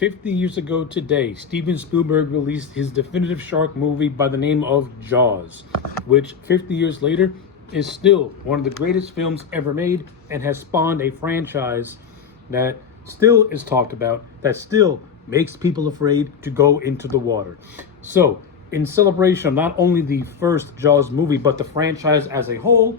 50 years ago today, Steven Spielberg released his definitive shark movie by the name of Jaws, which 50 years later is still one of the greatest films ever made and has spawned a franchise that still is talked about, that still makes people afraid to go into the water. So, in celebration of not only the first Jaws movie, but the franchise as a whole,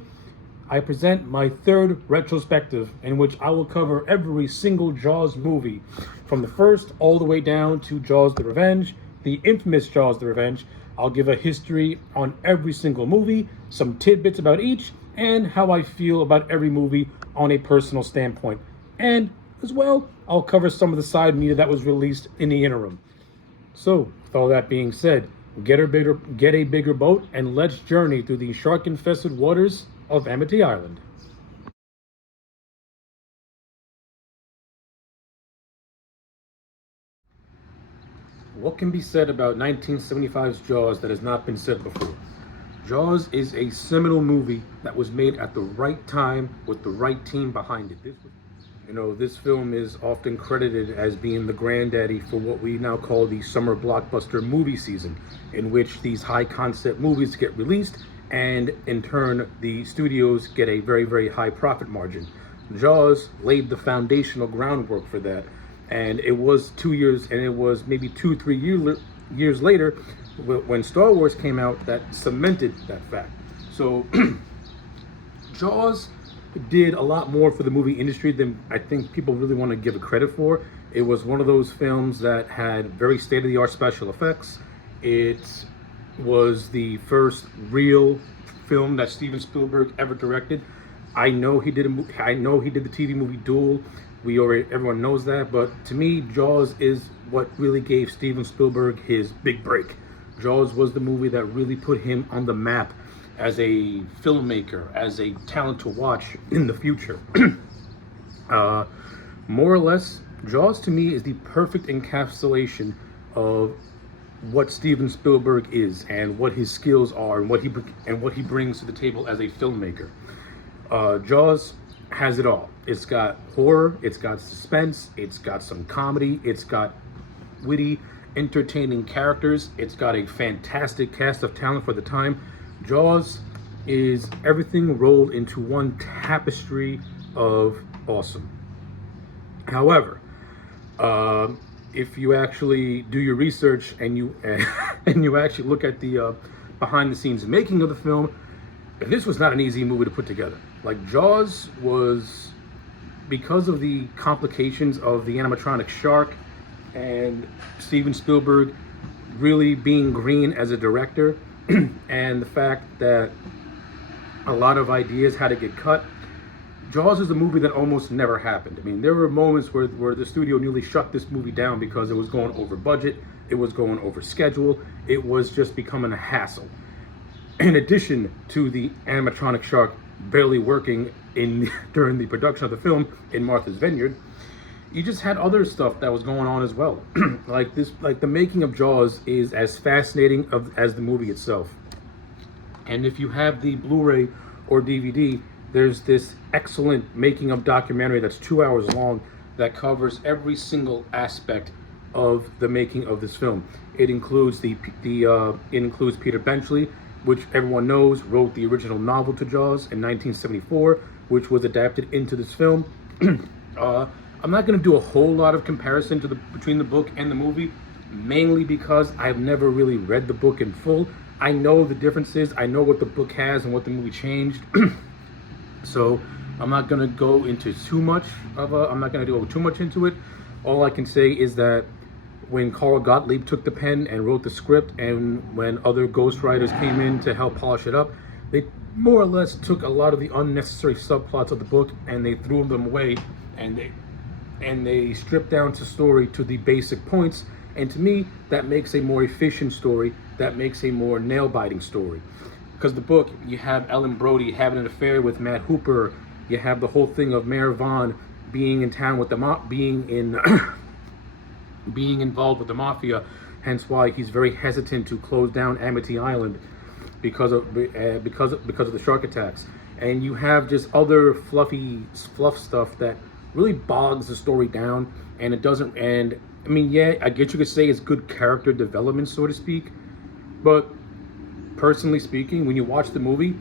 I present my third retrospective in which I will cover every single Jaws movie, from the first all the way down to Jaws the Revenge, the infamous Jaws the Revenge. I'll give a history on every single movie, some tidbits about each, and how I feel about every movie on a personal standpoint. And as well, I'll cover some of the side media that was released in the interim. So, with all that being said, get a bigger boat, and let's journey through the shark-infested waters of Amity Island. What can be said about 1975's Jaws that has not been said before? Jaws is a seminal movie that was made at the right time with the right team behind it. This film is often credited as being the granddaddy for what we now call the summer blockbuster movie season, in which these high concept movies get released and in turn the studios get a very, very high profit margin. Jaws laid the foundational groundwork for that, and it was maybe 2-3 years later when Star Wars came out that cemented that fact. So Jaws did a lot more for the movie industry than I think people really want to give it credit for. It was one of those films that had very state-of-the-art special effects. It was the first real film that Steven Spielberg ever directed. I know he did the TV movie Duel. Everyone knows that, but to me, Jaws is what really gave Steven Spielberg his big break. Jaws was the movie that really put him on the map as a filmmaker, as a talent to watch in the future. More or less, Jaws to me is the perfect encapsulation of what Steven Spielberg is and what his skills are and what he brings to the table as a filmmaker. Jaws has it all. It's got horror, it's got suspense, it's got some comedy, it's got witty, entertaining characters, it's got a fantastic cast of talent for the time. Jaws is everything rolled into one tapestry of awesome. However, if you actually do your research and you actually look at the behind the scenes making of the film, this was not an easy movie to put together. Like, Jaws was, because of the complications of the animatronic shark and Steven Spielberg really being green as a director, and the fact that a lot of ideas had to get cut, Jaws is a movie that almost never happened. I mean, there were moments where the studio nearly shut this movie down because it was going over budget, it was going over schedule, it was just becoming a hassle. In addition to the animatronic shark barely working during the production of the film in Martha's Vineyard, you just had other stuff that was going on as well. Like the making of Jaws is as fascinating as the movie itself. And if you have the Blu-ray or DVD, there's this excellent making of documentary that's 2 hours long that covers every single aspect of the making of this film. It includes Peter Benchley, which everyone knows wrote the original novel to Jaws in 1974, which was adapted into this film. I'm not going to do a whole lot of comparison between the book and the movie, mainly because I've never really read the book in full. I know the differences. I know what the book has and what the movie changed. So I'm not going to go into too much into it. All I can say is that when Carl Gottlieb took the pen and wrote the script, and when other ghostwriters came in to help polish it up, they more or less took a lot of the unnecessary subplots of the book and they threw them away, and they stripped down the story to the basic points. And to me, that makes a more efficient story, that makes a more nail-biting story. Because the book, you have Ellen Brody having an affair with Matt Hooper, you have the whole thing of Mayor Vaughn being in town with being involved with the mafia, hence why he's very hesitant to close down Amity Island because of the shark attacks. And you have just other fluff stuff that really bogs the story down, and I mean, yeah, I guess you could say it's good character development, so to speak. But personally speaking, when you watch the movie,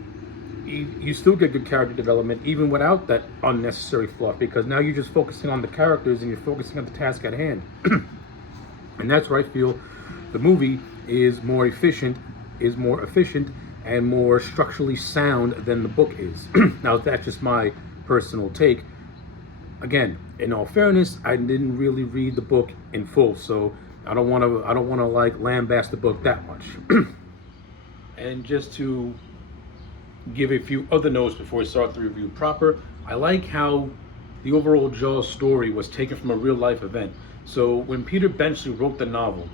you still get good character development even without that unnecessary fluff, because now you're just focusing on the characters and you're focusing on the task at hand. And that's where I feel the movie is more efficient and more structurally sound than the book is. Now that's just my personal take. Again, in all fairness, I didn't really read the book in full, so I don't want to like lambast the book that much. And just to give a few other notes before we start the review proper, I like how the overall Jaws story was taken from a real life event. So when Peter Benchley wrote the novel,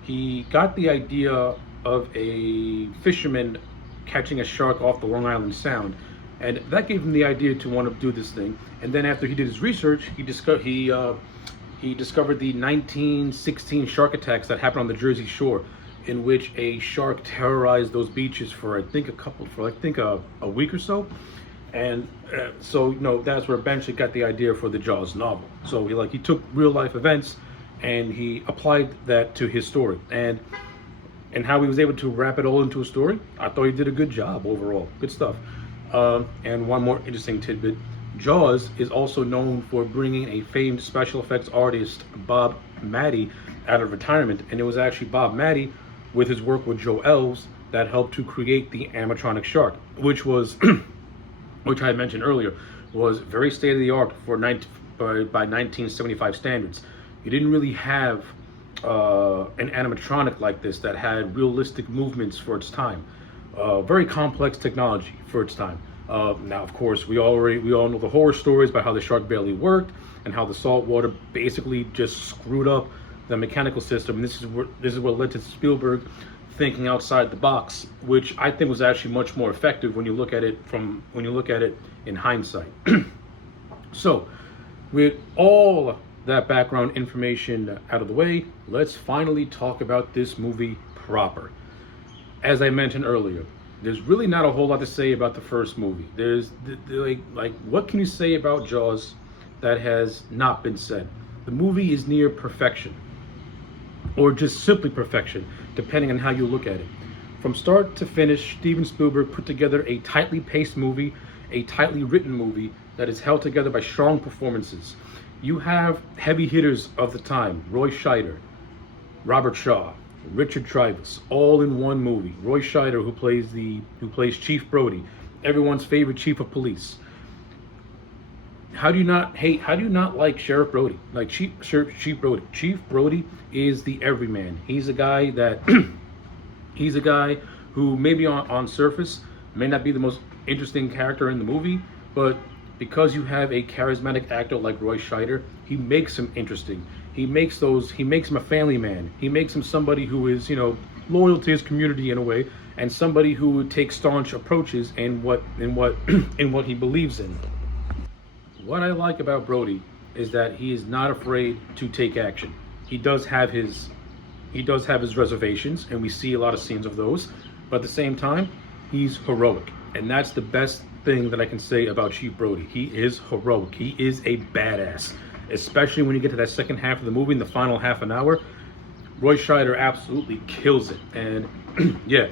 he got the idea of a fisherman catching a shark off the Long Island Sound, and that gave him the idea to want to do this thing. And then after he did his research, he discovered the 1916 shark attacks that happened on the Jersey Shore, in which a shark terrorized those beaches for a week or so. And so that's where Benchley got the idea for the Jaws novel. So he took real life events and he applied that to his story, and how he was able to wrap it all into a story. I thought he did a good job overall. Good stuff. And one more interesting tidbit: Jaws is also known for bringing a famed special effects artist, Bob Matty, out of retirement, and it was actually Bob Matty, with his work with Joe Elves, that helped to create the animatronic shark, which was, which I mentioned earlier, was very state of the art for by 1975 standards. You didn't really have an animatronic like this that had realistic movements for its time. Very complex technology for its time. Now, of course, we all know the horror stories about how the shark belly worked and how the salt water basically just screwed up the mechanical system. And this is what led to Spielberg thinking outside the box, which I think was actually much more effective when you look at it in hindsight. So, with all that background information out of the way, let's finally talk about this movie proper. As I mentioned earlier, there's really not a whole lot to say about the first movie. There's what can you say about Jaws that has not been said? The movie is near perfection, or just simply perfection, depending on how you look at it. From start to finish, Steven Spielberg put together a tightly paced movie, a tightly written movie that is held together by strong performances. You have heavy hitters of the time: Roy Scheider, Robert Shaw, Richard Dreyfuss, all in one movie. Roy Scheider, who plays Chief Brody, everyone's favorite chief of police. How do you not like Sheriff Brody? Like Chief Brody. Chief Brody is the everyman. He's a guy who maybe on surface may not be the most interesting character in the movie, but because you have a charismatic actor like Roy Scheider, he makes him interesting. He makes him a family man. He makes him somebody who is, loyal to his community in a way, and somebody who would take staunch approaches in what he believes in. What I like about Brody is that he is not afraid to take action. He does have his reservations, and we see a lot of scenes of those, but at the same time, he's heroic. And that's the best thing that I can say about Chief Brody. He is heroic. He is a badass. Especially when you get to that second half of the movie, in the final half an hour, Roy Scheider absolutely kills it. And yeah,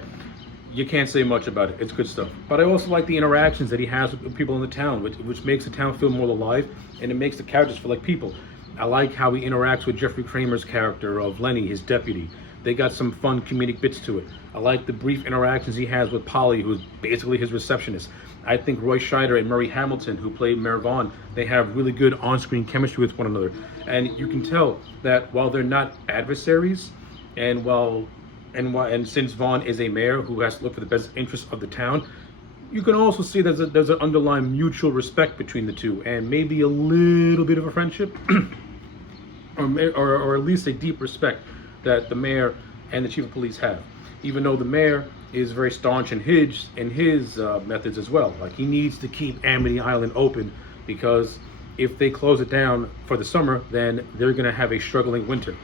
you can't say much about it. It's good stuff. But I also like the interactions that he has with people in the town, which makes the town feel more alive, and it makes the characters feel like people. I like how he interacts with Jeffrey Kramer's character of Lenny, his deputy. They got some fun comedic bits to it. I like the brief interactions he has with Polly, who's basically his receptionist. I think Roy Scheider and Murray Hamilton, who played Mayor Vaughn, they have really good on-screen chemistry with one another. And you can tell that while they're not adversaries, and since Vaughn is a mayor who has to look for the best interests of the town, you can also see there's an underlying mutual respect between the two, and maybe a little bit of a friendship, or at least a deep respect that the mayor and the chief of police have. Even though the mayor is very staunch in his methods as well. Like, he needs to keep Amity Island open, because if they close it down for the summer, then they're going to have a struggling winter.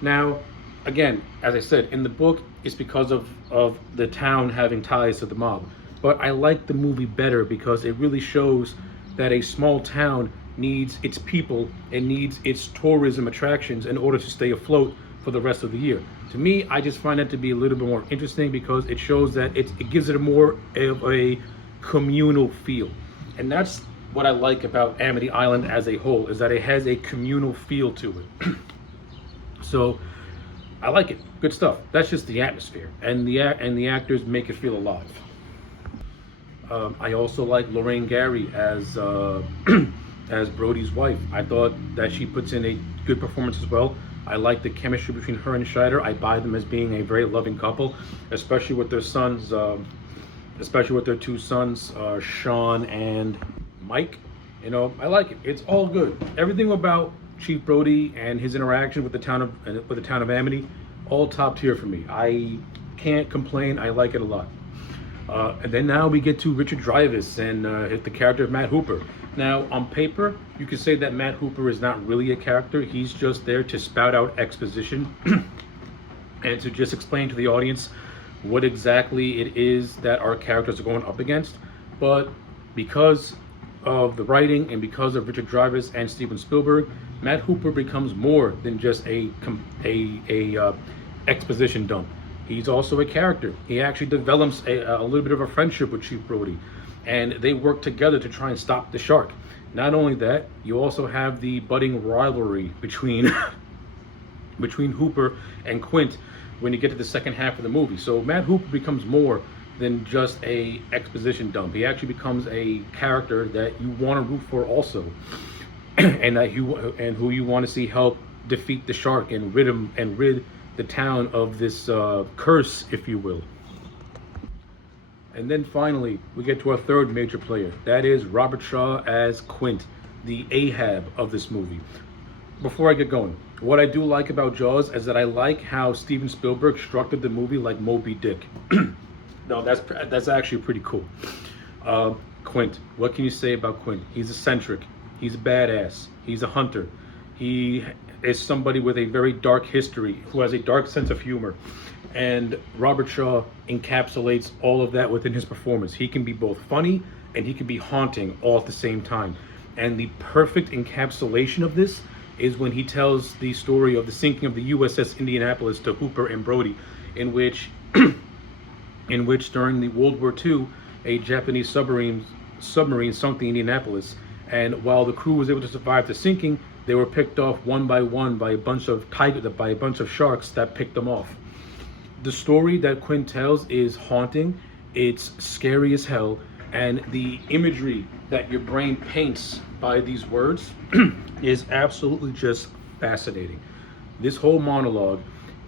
Now, again, as I said, in the book, it's because of the town having ties to the mob. But I like the movie better because it really shows that a small town needs its people and needs its tourism attractions in order to stay afloat for the rest of the year. To me, I just find that to be a little bit more interesting because it shows that it gives it a more of a communal feel. And that's what I like about Amity Island as a whole, is that it has a communal feel to it. So I like it. Good stuff. That's just the atmosphere, and the actors make it feel alive. I also like Lorraine Gary as as Brody's wife. I thought that she puts in a good performance as well. I like the chemistry between her and Scheider. I buy them as being a very loving couple, especially with their sons, especially with their two sons, Sean and Mike. You know, I like it. It's all good. Everything about Chief Brody and his interaction with the town of Amity, all top tier for me. I can't complain. I like it a lot. And then now we get to Richard Dreyfuss and the character of Matt Hooper. Now, on paper, you could say that Matt Hooper is not really a character. He's just there to spout out exposition and to just explain to the audience what exactly it is that our characters are going up against. But because of the writing and because of Richard Dreyfuss and Steven Spielberg, Matt Hooper becomes more than just a exposition dump. He's also a character. He actually develops a little bit of a friendship with Chief Brody, and they work together to try and stop the shark. Not only that, you also have the budding rivalry between between Hooper and Quint when you get to the second half of the movie. So Matt Hooper becomes more than just a exposition dump. He actually becomes a character that you want to root for also, and who you want to see help defeat the shark and rid the town of this curse, if you will. And then finally, we get to our third major player. That is Robert Shaw as Quint, the Ahab of this movie. Before I get going, what I do like about Jaws is that I like how Steven Spielberg structured the movie like Moby Dick. No, that's actually pretty cool. Quint, what can you say about Quint? He's eccentric. He's a badass. He's a hunter. He is somebody with a very dark history, who has a dark sense of humor. And Robert Shaw encapsulates all of that within his performance. He can be both funny and he can be haunting all at the same time. And the perfect encapsulation of this is when he tells the story of the sinking of the USS Indianapolis to Hooper and Brody, in which during the World War II, a Japanese submarine sunk the Indianapolis, and while the crew was able to survive the sinking, they were picked off one by one by a bunch of sharks that picked them off. The story that Quint tells is haunting, it's scary as hell, and the imagery that your brain paints by these words is absolutely just fascinating. This whole monologue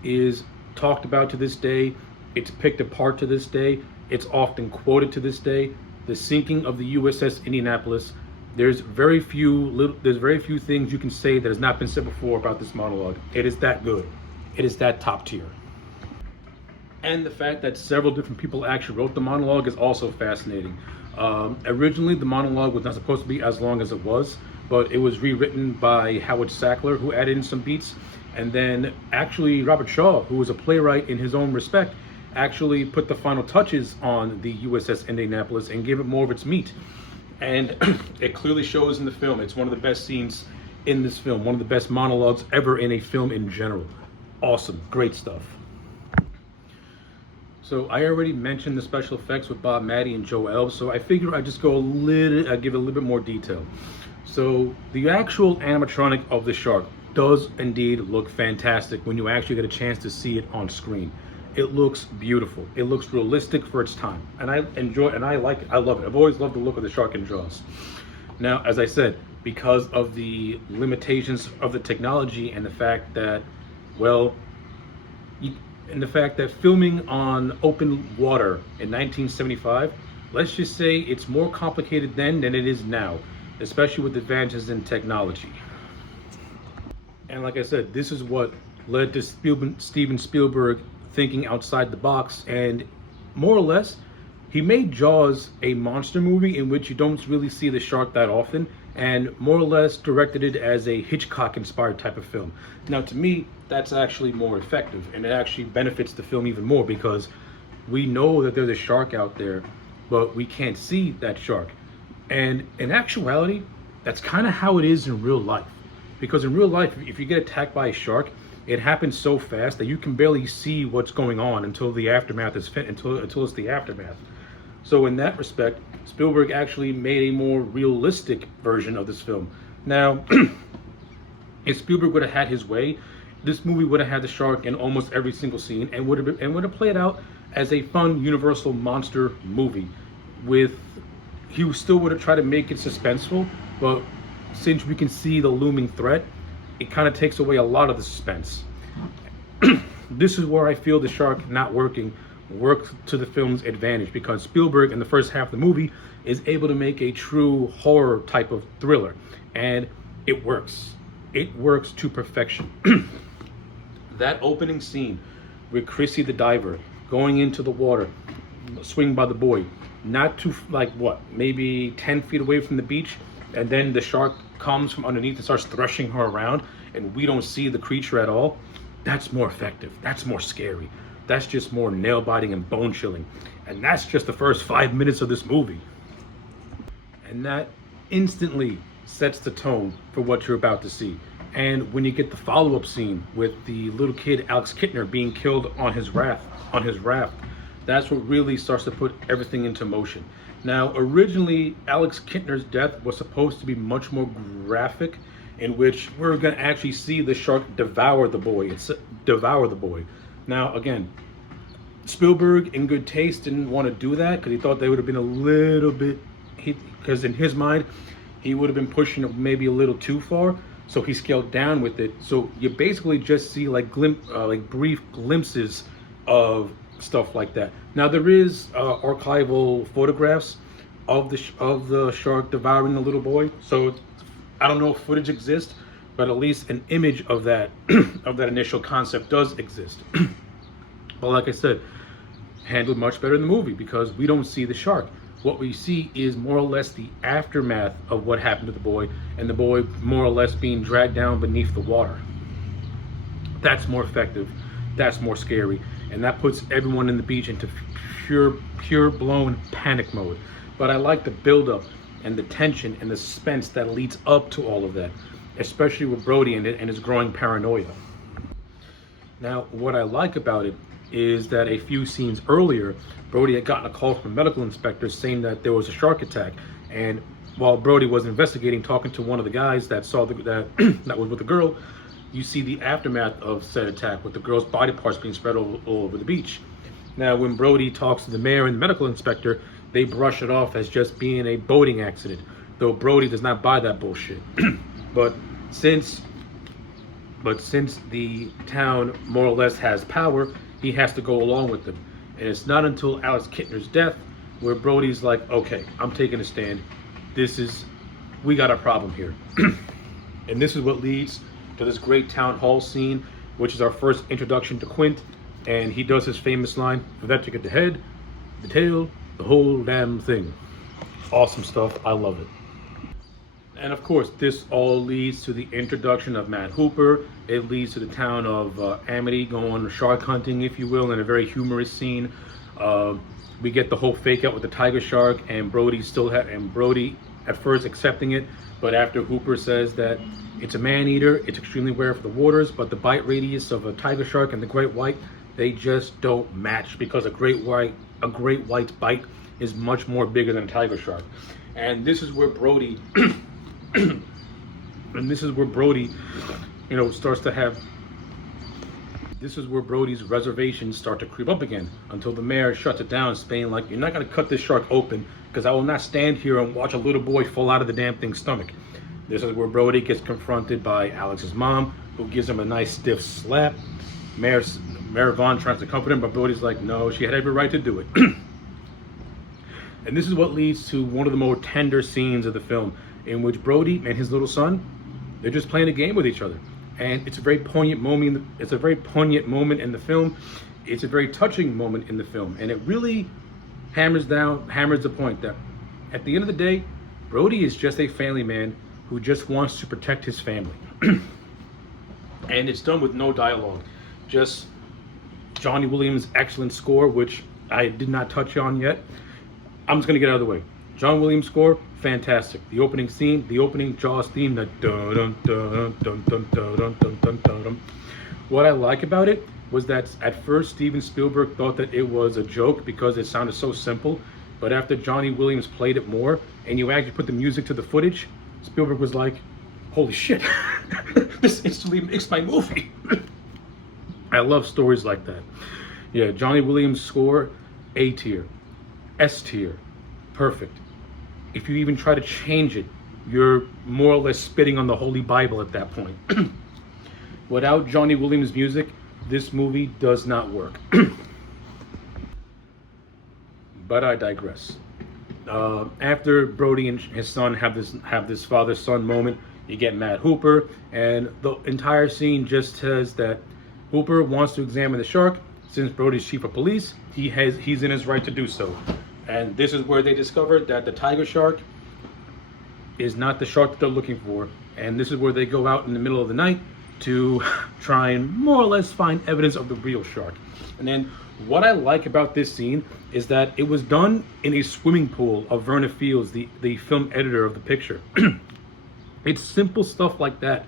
is talked about to this day, it's picked apart to this day, it's often quoted to this day. The sinking of the USS Indianapolis, there's very few things you can say that has not been said before about this monologue. It is that good. It is that top tier. And the fact that several different people actually wrote the monologue is also fascinating. Originally, the monologue was not supposed to be as long as it was, but it was rewritten by Howard Sackler, who added in some beats. And then actually Robert Shaw, who was a playwright in his own respect, actually put the final touches on the USS Indianapolis and gave it more of its meat. And it clearly shows in the film. It's one of the best scenes in this film, one of the best monologues ever in a film in general. Awesome, great stuff. So I already mentioned the special effects with Bob Matty and Joe Elves, so I figure I'd just give it a little bit more detail. So the actual animatronic of the shark does indeed look fantastic when you actually get a chance to see it on screen. It looks beautiful. It looks realistic for its time. And I enjoy it, and I like it. I love it. I've always loved the look of the shark in Jaws. Now, as I said, because of the limitations of the technology and the fact that, filming on open water in 1975, let's just say it's more complicated then than it is now, especially with advances in technology. And like I said, this is what led to Steven Spielberg thinking outside the box, and more or less he made Jaws a monster movie in which you don't really see the shark that often, and more or less directed it as a Hitchcock inspired type of film. Now to me, that's actually more effective, and it actually benefits the film even more because we know that there's a shark out there, but we can't see that shark. And in actuality, That's kind of how it is in real life. Because in real life, if you get attacked by a shark, it happens so fast that you can barely see what's going on until the aftermath is until it's the aftermath. So in that respect, Spielberg actually made a more realistic version of this film. Now, if Spielberg would have had his way, this movie would have had the shark in almost every single scene and would have played out as a fun universal monster movie. With he still would have tried to make it suspenseful, but since we can see the looming threat, it kind of takes away a lot of the suspense. This is where I feel the shark not working works to the film's advantage, because Spielberg in the first half of the movie is able to make a true horror type of thriller, and it works. It works to perfection. That opening scene with Chrissy the diver going into the water, swinged by the boy, not too, like what, maybe 10 feet away from the beach, and then the shark comes from underneath and starts thrashing her around, and we don't see the creature at all. That's more effective. That's more scary. That's just more nail-biting and bone-chilling. And that's just the first 5 minutes of this movie. And that instantly sets the tone for what you're about to see. And when you get the follow-up scene with the little kid Alex Kittner being killed on his raft, that's what really starts to put everything into motion. Now, originally, Alex Kittner's death was supposed to be much more graphic, in which we're going to actually see the shark devour the boy. Now, again, Spielberg, in good taste, didn't want to do that because he thought they would have been a little bit, because in his mind, he would have been pushing it maybe a little too far. So he scaled down with it. So you basically just see like brief glimpses of stuff like that. Now there is archival photographs of the shark devouring the little boy. So I don't know if footage exists, but at least an image of that of that initial concept does exist. But like I said, handled much better in the movie because we don't see the shark. What we see is more or less the aftermath of what happened to the boy, and the boy more or less being dragged down beneath the water. That's more effective, that's more scary, and that puts everyone in the beach into pure blown panic mode. But I like the buildup and the tension and the suspense that leads up to all of that, especially with Brody and his growing paranoia. Now, what I like about it is that a few scenes earlier, Brody had gotten a call from a medical inspector saying that there was a shark attack. And while Brody was investigating, talking to one of the guys that saw that was with the girl, you see the aftermath of said attack with the girl's body parts being spread all over the beach. Now, when Brody talks to the mayor and the medical inspector, they brush it off as just being a boating accident, though Brody does not buy that bullshit. But since the town more or less has power, he has to go along with them. And it's not until Alex Kittner's death where Brody's like, okay, I'm taking a stand. We got a problem here. And this is what leads to this great town hall scene, which is our first introduction to Quint. And he does his famous line, for that you get the head, the tail, the whole damn thing. Awesome stuff, I love it. And of course, this all leads to the introduction of Matt Hooper. It leads to the town of Amity going shark hunting, if you will, in a very humorous scene. We get the whole fake out with the tiger shark, and Brody at first accepting it, but after Hooper says that it's a man-eater, it's extremely rare for the waters, but the bite radius of a tiger shark and the great white, they just don't match, because a great white's bite is much more bigger than a tiger shark. And this is where Brody starts to have. This is where Brody's reservations start to creep up again, until the mayor shuts it down, saying like, "You're not gonna cut this shark open, because I will not stand here and watch a little boy fall out of the damn thing's stomach." This is where Brody gets confronted by Alex's mom, who gives him a nice stiff slap. Mayor Vaughn tries to comfort him, but Brody's like, "No, she had every right to do it." And this is what leads to one of the more tender scenes of the film, in which Brody and his little son, they're just playing a game with each other. And it's a very poignant moment. It's a very poignant moment in the film. It's a very touching moment in the film. And it really hammers the point that at the end of the day, Brody is just a family man who just wants to protect his family. And it's done with no dialogue. Just Johnny Williams' excellent score, which I did not touch on yet. I'm just gonna get out of the way. John Williams score, fantastic. The opening scene, the opening Jaws theme, that dun dun dun dun dun dun dun dun dun dun dun. What I like about it was that at first Steven Spielberg thought that it was a joke because it sounded so simple, but after Johnny Williams played it more and you actually put the music to the footage, Spielberg was like, holy shit, this instantly makes my movie. I love stories like that. Yeah, Johnny Williams score, A tier, S tier, perfect. If you even try to change it, you're more or less spitting on the Holy Bible at that point. Without Johnny Williams' music, this movie does not work. But I digress. After Brody and his son have this father-son moment, you get Matt Hooper, and the entire scene just says that Hooper wants to examine the shark. Since Brody's chief of police, he's in his right to do so. And this is where they discovered that the tiger shark is not the shark that they're looking for. And this is where they go out in the middle of the night to try and more or less find evidence of the real shark. And then what I like about this scene is that it was done in a swimming pool of Verna Fields, the film editor of the picture. It's simple stuff like that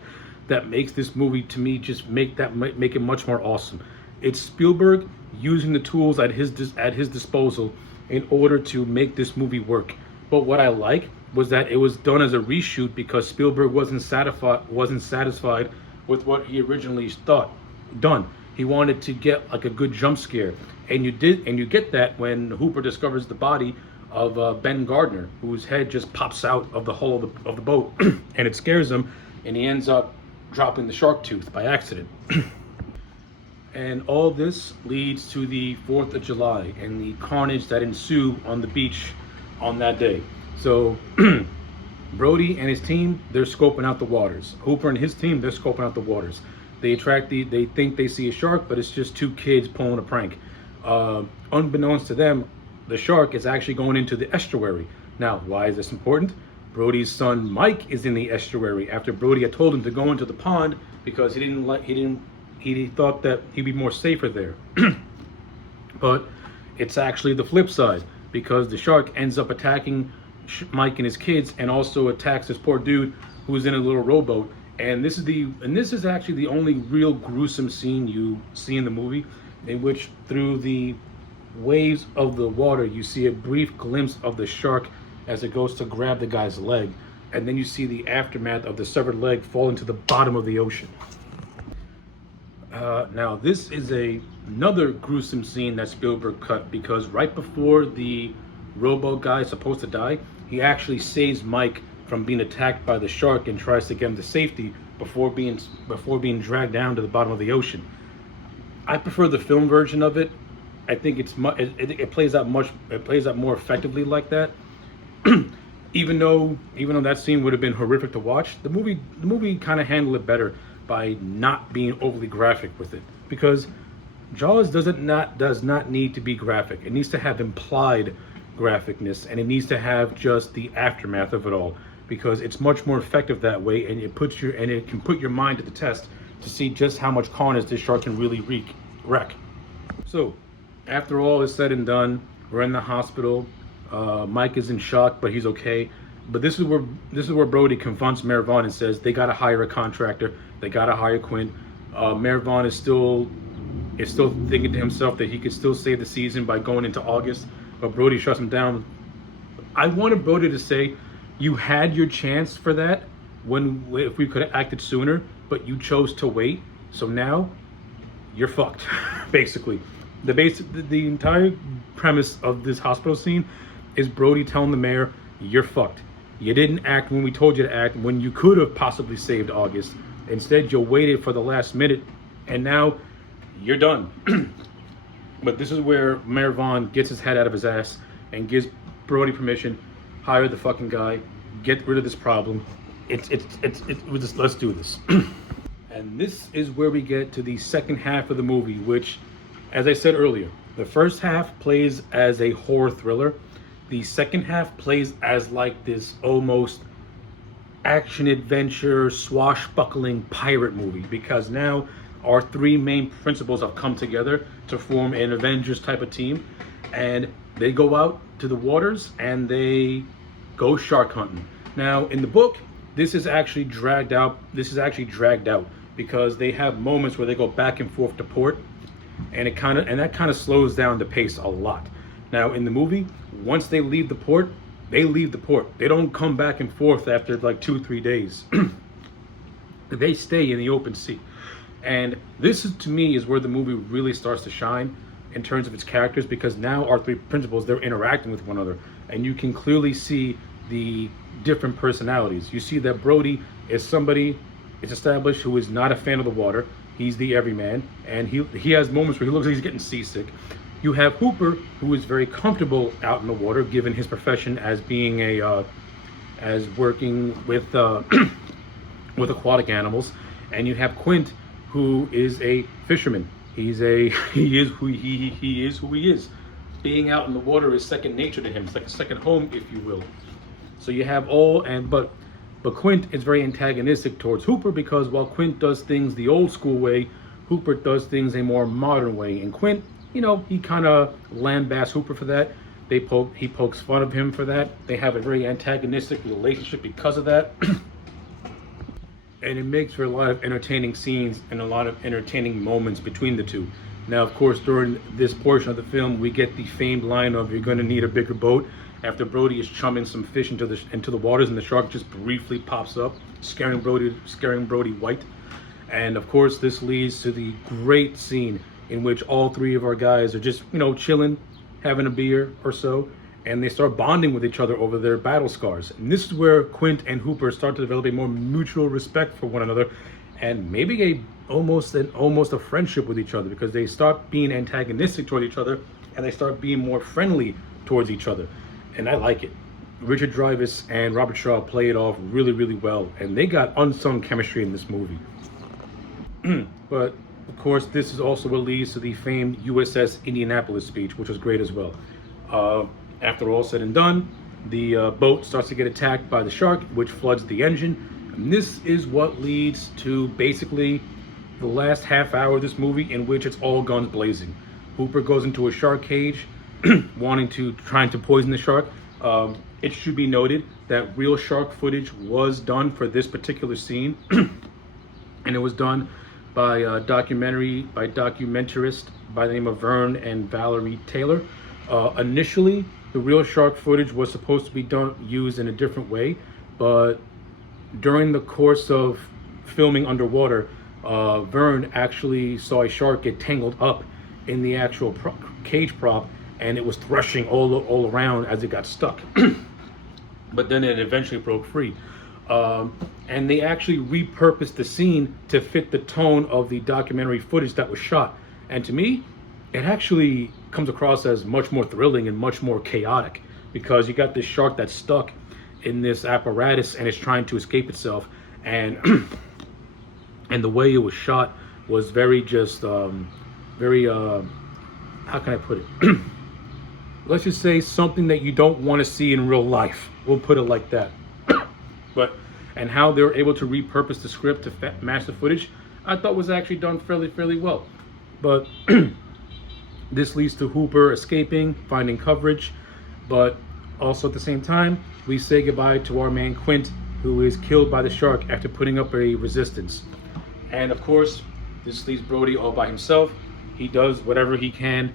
that makes this movie, to me, just make it much more awesome. It's Spielberg using the tools at his disposal in order to make this movie work. But what I like was that it was done as a reshoot because Spielberg wasn't satisfied with what he originally thought done. He wanted to get like a good jump scare, and you get that when Hooper discovers the body of Ben Gardner, whose head just pops out of the hull of the boat, and it scares him, and he ends up dropping the shark tooth by accident. And all this leads to the 4th of July and the carnage that ensued on the beach on that day. So Brody and his team, they're scoping out the waters. Hooper and his team, they're scoping out the waters. They think they see a shark, but it's just two kids pulling a prank. Unbeknownst to them, the shark is actually going into the estuary. Now, why is this important? Brody's son Mike is in the estuary after Brody had told him to go into the pond because he thought that he'd be more safer there. But it's actually the flip side, because the shark ends up attacking Mike and his kids, and also attacks this poor dude who's in a little rowboat. And this is actually the only real gruesome scene you see in the movie, in which through the waves of the water you see a brief glimpse of the shark as it goes to grab the guy's leg, and then you see the aftermath of the severed leg fall into the bottom of the ocean. Now this is another gruesome scene that Spielberg cut, because right before the rowboat guy is supposed to die, he actually saves Mike from being attacked by the shark and tries to get him to safety before being dragged down to the bottom of the ocean. I prefer the film version of it. I think it plays out more effectively like that. even though that scene would have been horrific to watch, the movie kind of handled it better by not being overly graphic with it, because Jaws does not need to be graphic. It needs to have implied graphicness, and it needs to have just the aftermath of it all, because it's much more effective that way, and it can put your mind to the test to see just how much carnage this shark can really wreak. So after all is said and done, we're in the hospital. Mike is in shock, but he's okay. But this is where Brody confronts Mayor Vaughn and says they gotta hire a contractor. They gotta hire Quint. Mayor Vaughn is still thinking to himself that he could still save the season by going into August, but Brody shuts him down. I wanted Brody to say, "You had your chance for that if we could have acted sooner, but you chose to wait. So now you're fucked." Basically, the entire premise of this hospital scene is Brody telling the mayor, "You're fucked. You didn't act when we told you to act, when you could have possibly saved August. Instead, you waited for the last minute, and now you're done." But this is where Mayor Vaughn gets his head out of his ass and gives Brody permission. Hire the fucking guy. Get rid of this problem. Let's do this. And this is where we get to the second half of the movie, which, as I said earlier, the first half plays as a horror thriller. The second half plays as like this almost action-adventure, swashbuckling pirate movie, because now our three main principals have come together to form an Avengers type of team, and they go out to the waters and they go shark hunting. Now, in the book, this is actually dragged out. This is actually dragged out because they have moments where they go back and forth to port, and that kind of slows down the pace a lot. Now, in the movie, once they leave the port, they leave the port. They don't come back and forth after like 2-3 days. They stay in the open sea. And this is, to me, is where the movie really starts to shine in terms of its characters, because now our three principals, they're interacting with one another, and you can clearly see the different personalities. You see that Brody is somebody, it's established, who is not a fan of the water. He's the everyman, and he has moments where he looks like he's getting seasick. You have Hooper, who is very comfortable out in the water, given his profession as being as working with with aquatic animals, and you have Quint, who is a fisherman. He is who he is. Being out in the water is second nature to him. It's like a second home, if you will. So you have but Quint is very antagonistic towards Hooper, because while Quint does things the old school way, Hooper does things a more modern way. And Quint, he kind of lambasts Hooper for that. He pokes fun of him for that. They have a very antagonistic relationship because of that. And it makes for a lot of entertaining scenes and a lot of entertaining moments between the two. Now, of course, during this portion of the film, we get the famed line of "You're going to need a bigger boat," after Brody is chumming some fish into the waters, and the shark just briefly pops up, scaring Brody white. And of course, this leads to the great scene in which all three of our guys are just chilling, having a beer or so, and they start bonding with each other over their battle scars. And this is where Quint and Hooper start to develop a more mutual respect for one another, and maybe almost a friendship with each other, because they start being antagonistic toward each other and they start being more friendly towards each other. And I like it. Richard Dreyfuss and Robert Shaw play it off really, really well, and they got unsung chemistry in this movie. But of course, this is also what leads to the famed USS Indianapolis speech, which was great as well. After all said and done, the boat starts to get attacked by the shark, which floods the engine. And this is what leads to basically the last half hour of this movie, in which it's all guns blazing. Hooper goes into a shark cage, trying to poison the shark. It should be noted that real shark footage was done for this particular scene, and it was done by documentarist by the name of Vern and Valerie Taylor. Initially, the real shark footage was supposed to be used in a different way, but during the course of filming underwater, Vern actually saw a shark get tangled up in the actual cage prop, and it was threshing all around as it got stuck. But then it eventually broke free. And they actually repurposed the scene to fit the tone of the documentary footage that was shot. And to me, it actually comes across as much more thrilling and much more chaotic, because you got this shark that's stuck in this apparatus and it's trying to escape itself, and and the way it was shot was very how can I put it? Let's just say something that you don't want to see in real life. We'll put it like that. And how they were able to repurpose the script to match the footage, I thought was actually done fairly well. But this leads to Hooper escaping, finding coverage, but also at the same time, we say goodbye to our man Quint, who is killed by the shark after putting up a resistance. And of course, this leaves Brody all by himself. He does whatever he can.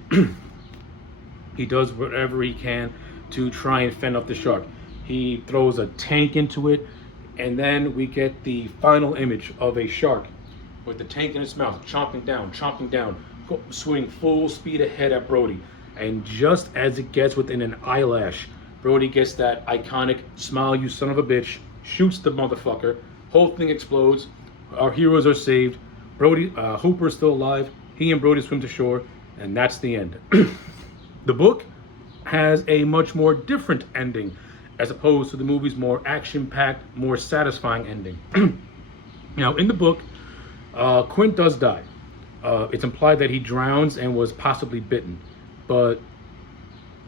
He does whatever he can to try and fend off the shark. He throws a tank into it, and then we get the final image of a shark with the tank in its mouth, chomping down, swimming full speed ahead at Brody. And just as it gets within an eyelash, Brody gets that iconic "smile, you son of a bitch," shoots the motherfucker, whole thing explodes, our heroes are saved, Hooper is still alive, he and Brody swim to shore, and that's the end. The book has a much more different ending, as opposed to the movie's more action-packed, more satisfying ending. Now, in the book, Quint does die. It's implied that he drowns and was possibly bitten, but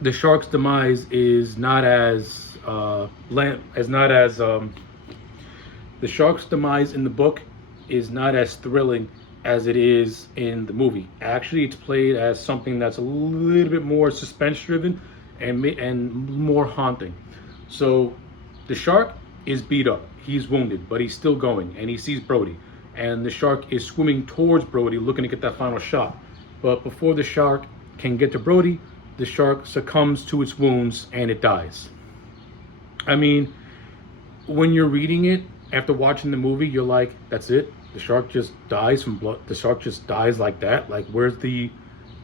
the shark's demise is not as the shark's demise in the book is not as thrilling as it is in the movie. Actually, it's played as something that's a little bit more suspense-driven and more haunting. So The shark is beat up. He's wounded, but he's still going, and he sees Brody. And the shark is swimming towards Brody, looking to get that final shot. But before the shark can get to Brody, the shark succumbs to its wounds and it dies. I mean, when you're reading it after watching the movie, you're like, that's it? The shark just dies from blood? The shark just dies like that? Like, where's the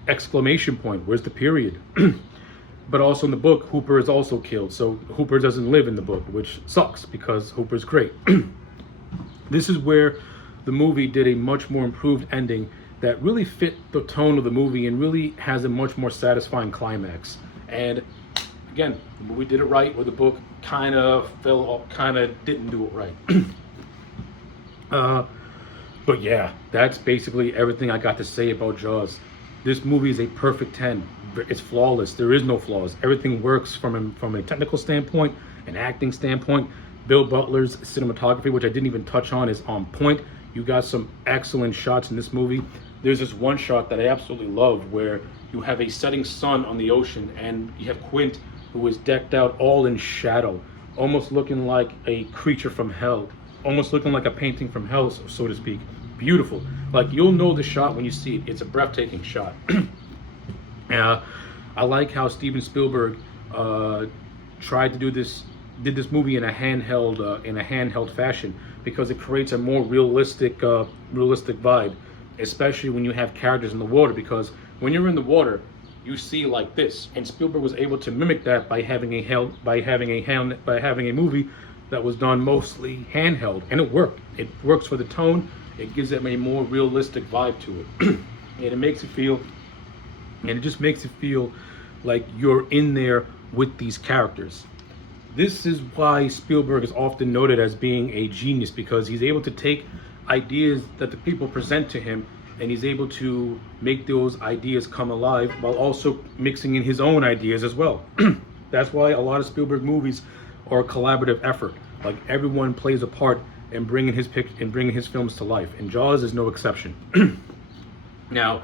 exclamation point? Where's the period? But also in the book, Hooper is also killed. So Hooper doesn't live in the book, which sucks because Hooper's great. This is where the movie did a much more improved ending that really fit the tone of the movie and really has a much more satisfying climax. And again, the movie did it right, where the book kind of didn't do it right. But yeah, that's basically everything I got to say about Jaws. This movie is a perfect 10. It's flawless. There is no flaws. Everything works from a technical standpoint, an acting standpoint. Bill Butler's cinematography, which I didn't even touch on, is on point. You got some excellent shots in this movie. There's this one shot that I absolutely love where you have a setting sun on the ocean and you have Quint, who is decked out all in shadow, almost looking like a creature from hell, almost looking like a painting from hell, so to speak. Beautiful. Like, you'll know the shot when you see it. It's a breathtaking shot. I like how Steven Spielberg tried to did this movie in a handheld fashion, because it creates a more realistic vibe, especially when you have characters in the water. Because when you're in the water, you see like this, and Spielberg was able to mimic that by having a movie that was done mostly handheld, and it worked. It works for the tone. It gives them a more realistic vibe to it, and it just makes it feel like you're in there with these characters. This is why Spielberg is often noted as being a genius, because he's able to take ideas that the people present to him and he's able to make those ideas come alive while also mixing in his own ideas as well. That's why a lot of Spielberg movies are a collaborative effort. Like, everyone plays a part in bringing his films to life, and Jaws is no exception. Now,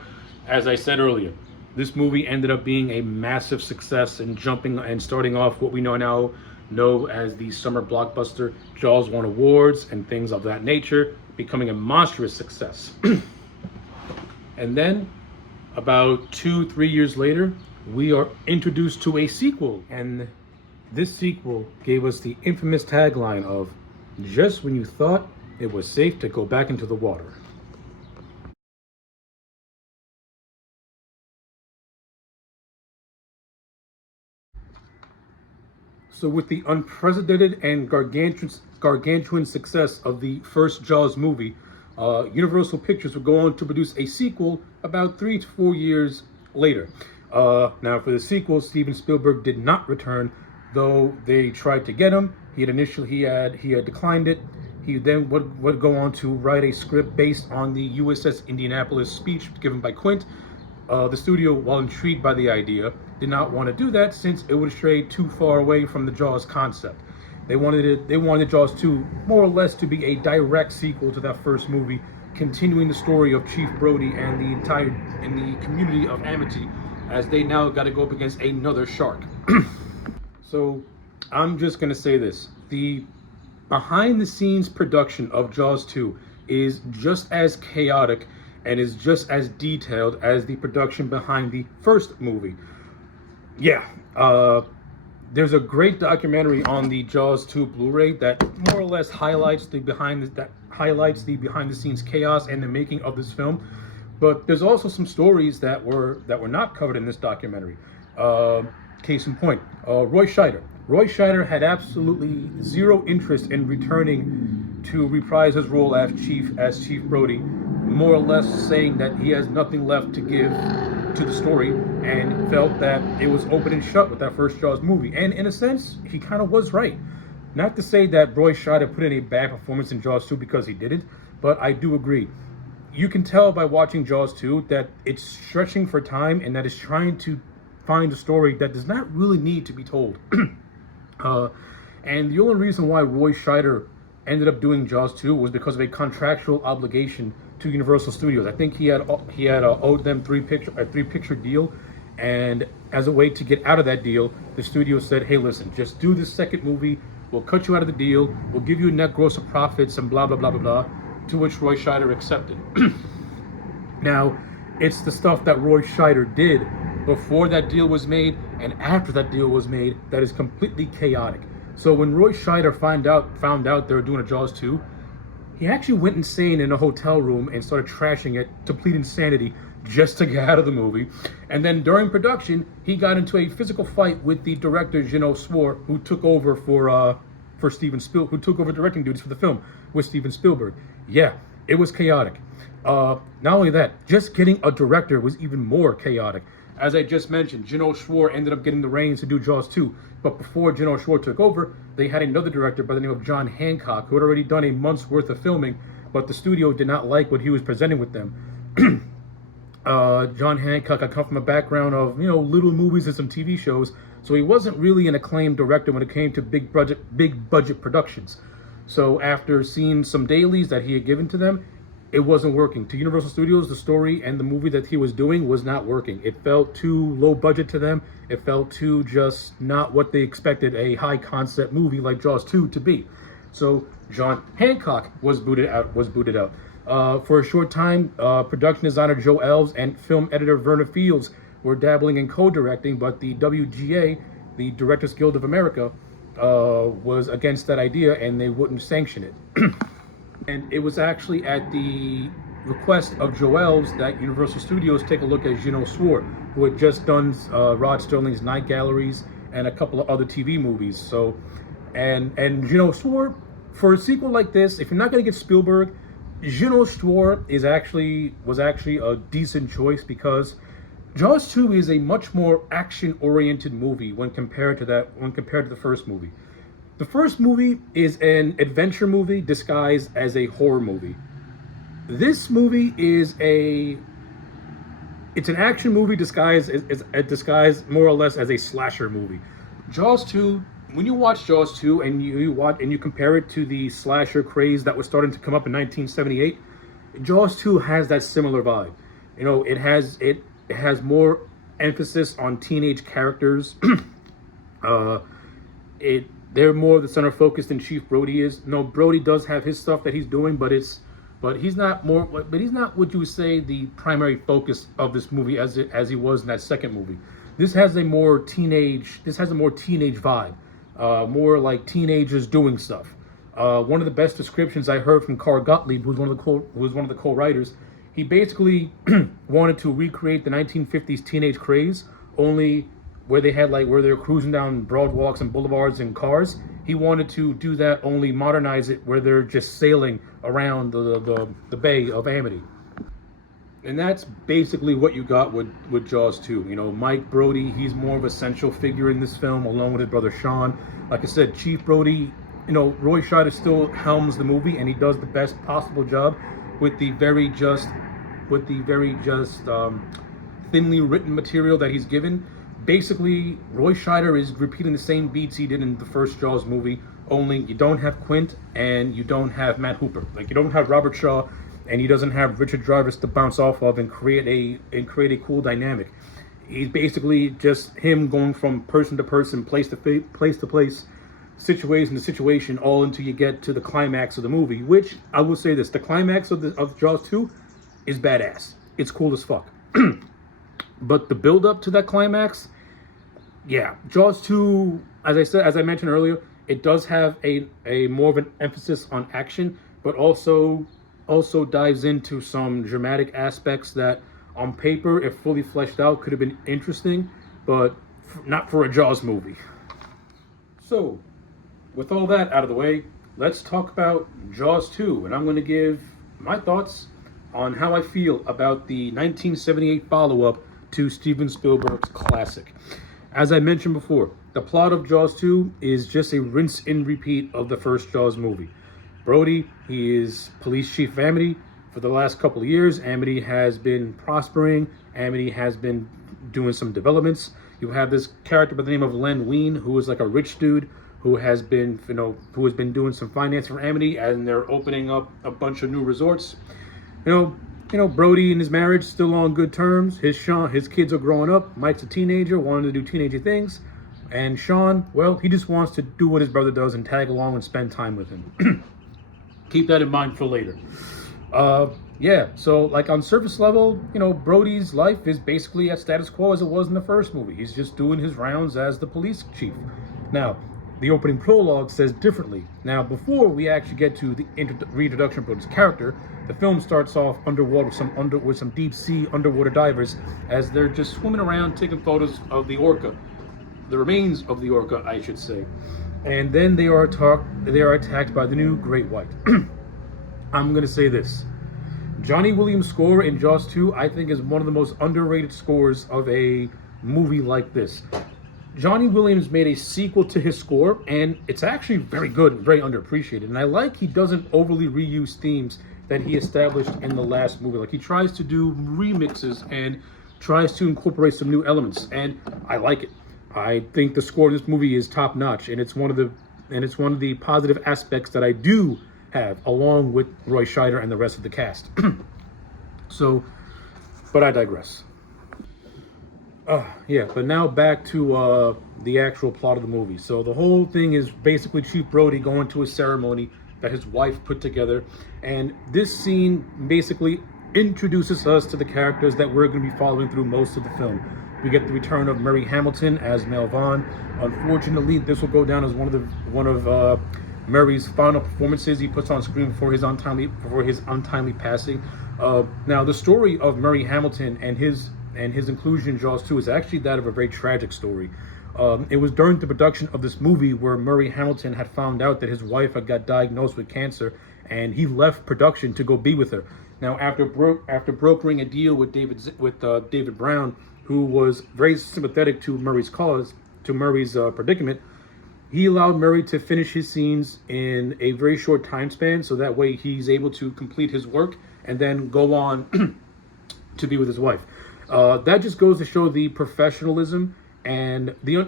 as I said earlier, this movie ended up being a massive success and starting off what we now know as the summer blockbuster. Jaws won awards and things of that nature, becoming a monstrous success. And then, about 2-3 years later, we are introduced to a sequel, and this sequel gave us the infamous tagline of, "Just when you thought it was safe to go back into the water." So with the unprecedented and gargantuan success of the first Jaws movie, Universal Pictures would go on to produce a sequel about 3 to 4 years later. Now, for the sequel, Steven Spielberg did not return, though they tried to get him. He had declined it. He then would go on to write a script based on the USS Indianapolis speech given by Quint. The studio, while intrigued by the idea, did not want to do that since it would stray too far away from the Jaws concept. They wanted Jaws 2 more or less to be a direct sequel to that first movie, continuing the story of Chief Brody and the community of Amity, as they now got to go up against another shark. So I'm just gonna say this: the behind-the-scenes production of Jaws 2 is just as chaotic and is just as detailed as the production behind the first movie. Yeah, there's a great documentary on the Jaws 2 Blu-ray that more or less highlights the behind-the-scenes chaos and the making of this film. But there's also some stories that were not covered in this documentary. Case in point, Roy Scheider. Roy Scheider had absolutely zero interest in returning to reprise his role as Chief Brody, more or less saying that he has nothing left to give to the story, and felt that it was open and shut with that first Jaws movie. And in a sense, he kind of was right. Not to say that Roy Scheider put in a bad performance in Jaws 2, because he didn't, but I do agree. You can tell by watching Jaws 2 that it's stretching for time and that it's trying to find a story that does not really need to be told. And the only reason why Roy Scheider ended up doing Jaws 2 was because of a contractual obligation to Universal Studios. I think he had owed them a three-picture deal, and as a way to get out of that deal, the studio said, "Hey, listen, just do this second movie. we'll cut you out of the deal, we'll give you net gross of profits and blah, blah, blah, blah, blah, to which Roy Scheider accepted. Now, it's the stuff that Roy Scheider did before that deal was made and after that deal was made that is completely chaotic. So when Roy Scheider found out they were doing a Jaws 2, he actually went insane in a hotel room and started trashing it to plead insanity just to get out of the movie. And then during production, he got into a physical fight with the director Gino Swore, who took over for Steven Spielberg, who took over directing duties for the film with Steven Spielberg. Yeah, it was chaotic. Not only that, just getting a director was even more chaotic. As I just mentioned, Gino Schwar ended up getting the reins to do Jaws 2. But before Gino Schwar took over, they had another director by the name of John Hancock, who had already done a month's worth of filming, but the studio did not like what he was presenting with them. John Hancock had come from a background of, little movies and some TV shows, so he wasn't really an acclaimed director when it came to big budget productions. So after seeing some dailies that he had given to them, it wasn't working. To Universal Studios, the story and the movie that he was doing was not working. It felt too low budget to them. It felt too just not what they expected a high concept movie like Jaws 2 to be. So John Hancock was booted out. For a short time, production designer Joe Elves and film editor Verna Fields were dabbling in co-directing, but the WGA, the Directors Guild of America, was against that idea and they wouldn't sanction it. And it was actually at the request of Joe Elves that Universal Studios take a look at Gino Swart, who had just done Rod Sterling's Night Galleries and a couple of other TV movies. So, and Gino Swart, for a sequel like this, if you're not going to get Spielberg, Gino Swart was actually a decent choice because Jaws 2 is a much more action-oriented movie when compared to the first movie. The first movie is an adventure movie disguised as a horror movie. This movie is an action movie disguised more or less as a slasher movie. Jaws 2, when you watch Jaws 2 and you compare it to the slasher craze that was starting to come up in 1978, Jaws 2 has that similar vibe. It has more emphasis on teenage characters. They're more the center focus than Chief Brody is. No, Brody does have his stuff that he's doing, but he's not what you would say the primary focus of this movie as he was in that second movie. This has a more teenage vibe, more like teenagers doing stuff. One of the best descriptions I heard from Carl Gottlieb, who was one of the co-writers, he basically wanted to recreate the 1950s teenage craze, only where they were cruising down broad walks and boulevards in cars. He wanted to do that, only modernize it where they're just sailing around the Bay of Amity. And that's basically what you got with Jaws 2. Mike Brody, he's more of a central figure in this film, along with his brother Sean. Like I said, Chief Brody, Roy Scheider still helms the movie, and he does the best possible job with the very just thinly written material that he's given. Basically, Roy Scheider is repeating the same beats he did in the first Jaws movie, only you don't have Quint and you don't have Matt Hooper. You don't have Robert Shaw, and he doesn't have Richard Jarvis to bounce off of and create a cool dynamic. He's basically just him going from person to person, place to place, situation to situation, all until you get to the climax of the movie. Which I will say this: the climax of Jaws 2 is badass. It's cool as fuck. But the build up to that climax, yeah, Jaws 2, as I mentioned earlier, it does have a more of an emphasis on action, but also dives into some dramatic aspects that on paper, if fully fleshed out, could have been interesting, but not for a Jaws movie. So, with all that out of the way, let's talk about Jaws 2, and I'm going to give my thoughts on how I feel about the 1978 follow-up to Steven Spielberg's classic. As I mentioned before, the plot of Jaws 2 is just a rinse and repeat of the first Jaws movie. Brody, he is police chief of Amity. For the last couple of years, Amity has been prospering. Amity has been doing some developments. You have this character by the name of Len Wein, who is like a rich dude who has been doing some finance for Amity, and they're opening up a bunch of new resorts. Brody and his marriage still on good terms. His kids are growing up. Mike's a teenager, wanting to do teenager things. And Sean, well, he just wants to do what his brother does and tag along and spend time with him. Keep that in mind for later. Yeah, so like on surface level, Brody's life is basically at status quo as it was in the first movie. He's just doing his rounds as the police chief. Now, the opening prologue says differently. Now, before we actually get to the reintroduction of Brody's character, the film starts off underwater with some deep sea underwater divers as they're just swimming around taking photos of the orca, the remains of the orca, I should say. And then they are attacked by the new great white. I'm gonna say this. Johnny Williams' score in Jaws 2, I think, is one of the most underrated scores of a movie like this. Johnny Williams made a sequel to his score, and it's actually very good and very underappreciated. And I like he doesn't overly reuse themes that he established in the last movie. Like, he tries to do remixes and tries to incorporate some new elements, and I like it. I think the score of this movie is top notch, and it's one of the positive aspects that I do have, along with Roy Scheider and the rest of the cast. So, but I digress. But now back to the actual plot of the movie. So the whole thing is basically Chief Brody going to a ceremony that his wife put together, and this scene basically introduces us to the characters that we're going to be following through most of the film. We get the return of Murray Hamilton as Mel Vaughn. Unfortunately, this will go down as one of Murray's final performances he puts on screen before his untimely passing. Now, the story of Murray Hamilton and his inclusion in Jaws 2 is actually that of a very tragic story. It was during the production of this movie where Murray Hamilton had found out that his wife had got diagnosed with cancer, and he left production to go be with her. Now, after brokering a deal with David Brown, who was very sympathetic to Murray's cause, to Murray's predicament, he allowed Murray to finish his scenes in a very short time span, so that way he's able to complete his work and then go on to be with his wife. That just goes to show the professionalism and the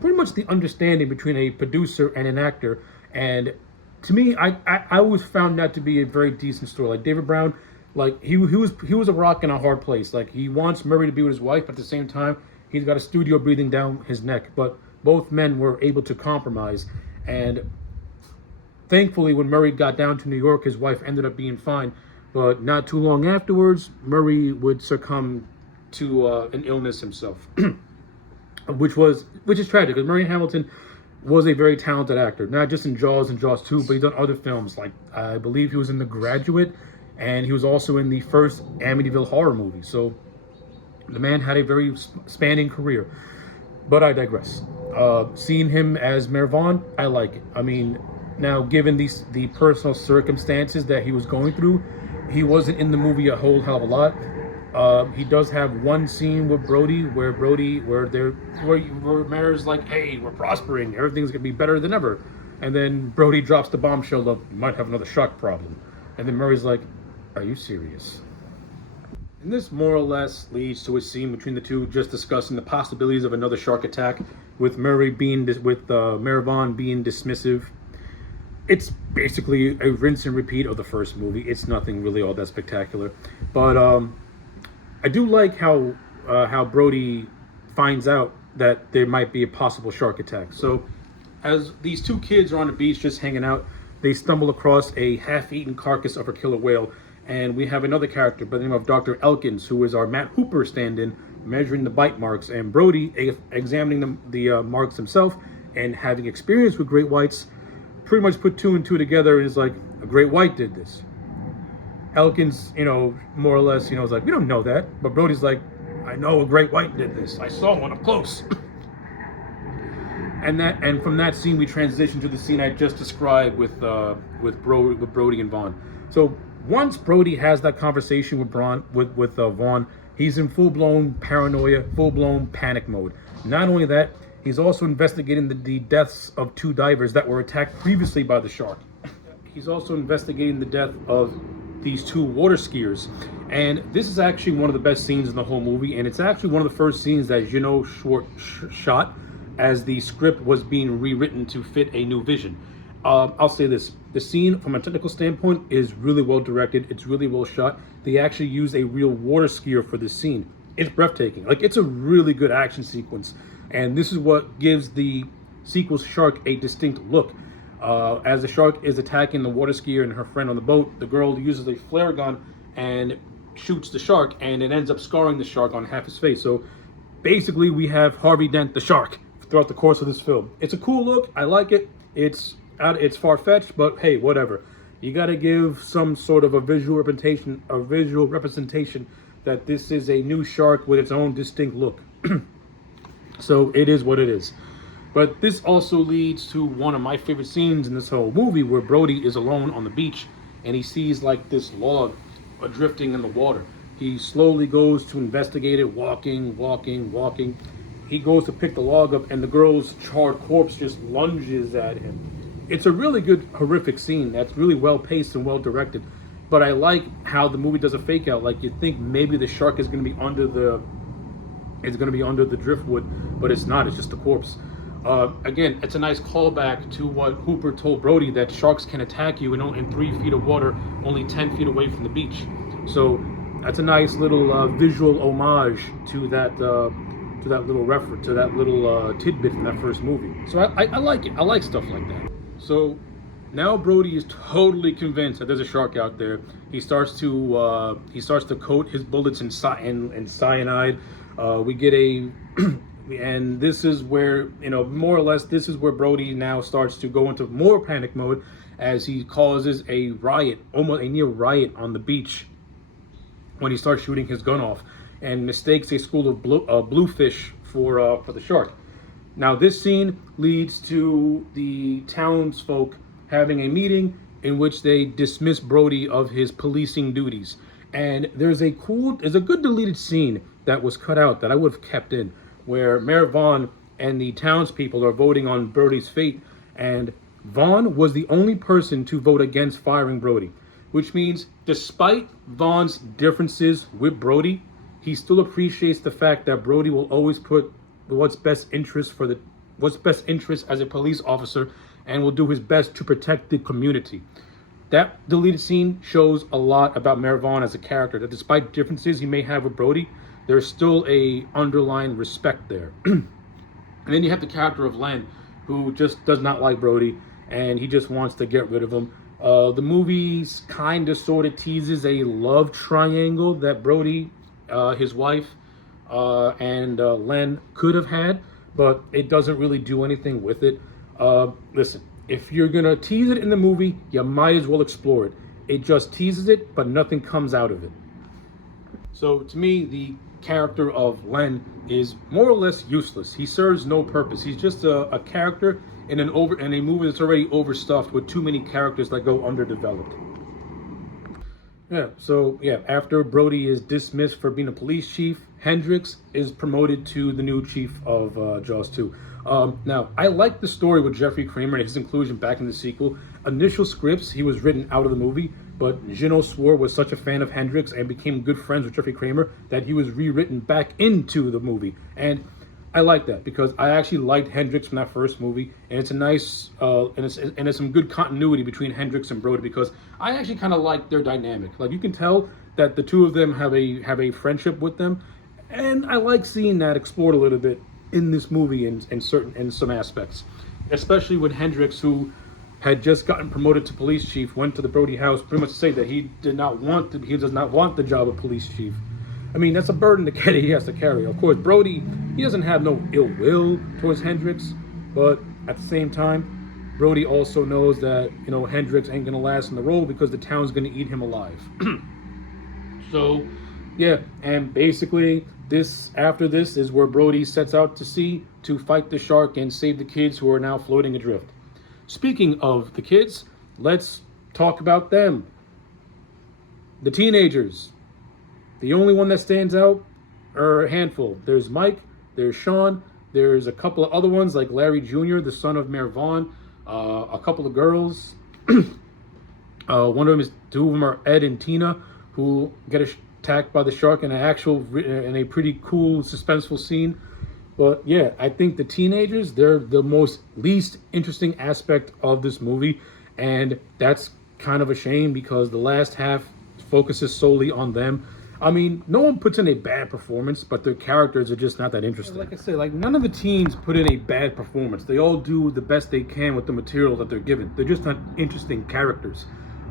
pretty much the understanding between a producer and an actor. And to me, I always found that to be a very decent story. Like David Brown, like he was a rock in a hard place. Like, he wants Murray to be with his wife, but at the same time, he's got a studio breathing down his neck. But both men were able to compromise, and thankfully, when Murray got down to New York, his wife ended up being fine. But not too long afterwards, Murray would succumb to an illness himself, which is tragic, because Murray Hamilton was a very talented actor, not just in Jaws and Jaws 2, but he's done other films. Like, I believe he was in The Graduate, and he was also in the first Amityville horror movie. So the man had a very spanning career. But I digress. Seeing him as Mayor Vaughn, I like it. I mean, now, given the personal circumstances that he was going through, he wasn't in the movie a whole hell of a lot. He does have one scene with Brody where Mayor's like, "Hey, we're prospering. Everything's gonna be better than ever," and then Brody drops the bombshell of, "You might have another shark problem," and then Murray's like, "Are you serious?" And this more or less leads to a scene between the two, just discussing the possibilities of another shark attack, with Mayor Vaughn being dismissive. It's basically a rinse and repeat of the first movie. It's nothing really all that spectacular, but I do like how Brody finds out that there might be a possible shark attack. So, as these two kids are on the beach just hanging out, they stumble across a half-eaten carcass of a killer whale. And we have another character by the name of Dr. Elkins, who is our Matt Hooper stand-in, measuring the bite marks. And Brody, examining the marks himself and having experience with great whites, pretty much put two and two together and is like, a great white did this. Elkins, more or less, is like, we don't know that. But Brody's like, I know a great white did this. I saw one up close. and from that scene, we transition to the scene I just described with Brody and Vaughn. So once Brody has that conversation with Vaughn, he's in full-blown paranoia, full-blown panic mode. Not only that, he's also investigating the deaths of two divers that were attacked previously by the shark. He's also investigating the death of these two water skiers. And this is actually one of the best scenes in the whole movie, and it's actually one of the first scenes that Schwartz shot as the script was being rewritten to fit a new vision. I'll say this. The scene, from a technical standpoint, is really well directed. It's really well shot. They actually use a real water skier for this scene. It's breathtaking. Like, it's a really good action sequence. And this is what gives the sequel's shark a distinct look. As the shark is attacking the water skier and her friend on the boat, the girl uses a flare gun and shoots the shark, and it ends up scarring the shark on half his face. So basically, we have Harvey Dent the shark throughout the course of this film. It's a cool look. I like it. It's far-fetched, but hey, whatever. You got to give some sort of a visual representation that this is a new shark with its own distinct look. So it is what it is. But this also leads to one of my favorite scenes in this whole movie, where Brody is alone on the beach and he sees like this log drifting in the water. He slowly goes to investigate it, walking. He goes to pick the log up, and the girl's charred corpse just lunges at him. It's a really good horrific scene that's really well paced and well directed. But I like how the movie does a fake out. Like, you think maybe the shark is going to be under the driftwood, but it's not. It's just the corpse. Again, it's a nice callback to what Hooper told Brody, that sharks can attack you in 3 feet of water, only 10 feet away from the beach. So that's a nice little visual homage to that little reference, to that little tidbit from that first movie. So I like it. I like stuff like that. So now Brody is totally convinced that there's a shark out there. He starts to coat his bullets in cyanide. We get a and this is where, more or less, this is where Brody now starts to go into more panic mode, as he causes a riot, almost a near riot on the beach, when he starts shooting his gun off and mistakes a school of bluefish for the shark. Now this scene leads to the townsfolk having a meeting in which they dismiss Brody of his policing duties. And there's a good deleted scene that was cut out that I would have kept in, where Mayor Vaughn and the townspeople are voting on Brody's fate, and Vaughn was the only person to vote against firing Brody, which means despite Vaughn's differences with Brody, he still appreciates the fact that Brody will always put what's best interest as a police officer, and will do his best to protect the community. That deleted scene shows a lot about Mayor Vaughn as a character, that despite differences he may have with Brody, there's still a underlying respect there. And then you have the character of Len, who just does not like Brody, and he just wants to get rid of him. The movie kind of sort of teases a love triangle that Brody, his wife, and Len could have had, but it doesn't really do anything with it. Listen, if you're gonna tease it in the movie, you might as well explore it. It just teases it, but nothing comes out of it. So to me, the character of Len is more or less useless. He serves no purpose. He's just a character in a movie that's already overstuffed with too many characters that go underdeveloped. After Brody is dismissed for being a police chief, Hendricks is promoted to the new chief of Jaws 2. Now, I like the story with Jeffrey Kramer and his inclusion back in the sequel. Initial scripts, he was written out of the movie, but Gino Swore was such a fan of Hendricks and became good friends with Jeffrey Kramer that he was rewritten back into the movie. And I like that, because I actually liked Hendricks from that first movie, and it's a nice, and it's some good continuity between Hendricks and Brody, because I actually kind of like their dynamic. Like, you can tell that the two of them have a friendship with them, and I like seeing that explored a little bit in this movie in some aspects, especially when Hendricks, who had just gotten promoted to police chief, went to the Brody house pretty much to say that he does not want the job of police chief. I mean, that's a burden that he has to carry. Of course, Brody, he doesn't have no ill will towards Hendricks, but at the same time, Brody also knows that, Hendricks ain't gonna last in the role because the town's gonna eat him alive. So, yeah, and basically, after this is where Brody sets out to sea to fight the shark and save the kids who are now floating adrift. Speaking of the kids, let's talk about them. The teenagers. The only one that stands out are a handful. There's Mike, there's Sean, there's a couple of other ones like Larry Jr., the son of Mayor Vaughn, a couple of girls. Two of them are Ed and Tina, who get attacked by the shark in a pretty cool, suspenseful scene. But yeah, I think the teenagers, they're the most least interesting aspect of this movie, and that's kind of a shame, because the last half focuses solely on them. I mean, no one puts in a bad performance, but their characters are just not that interesting. Like I say, like none of the teens put in a bad performance. They all do the best they can with the material that they're given. They're just not interesting characters.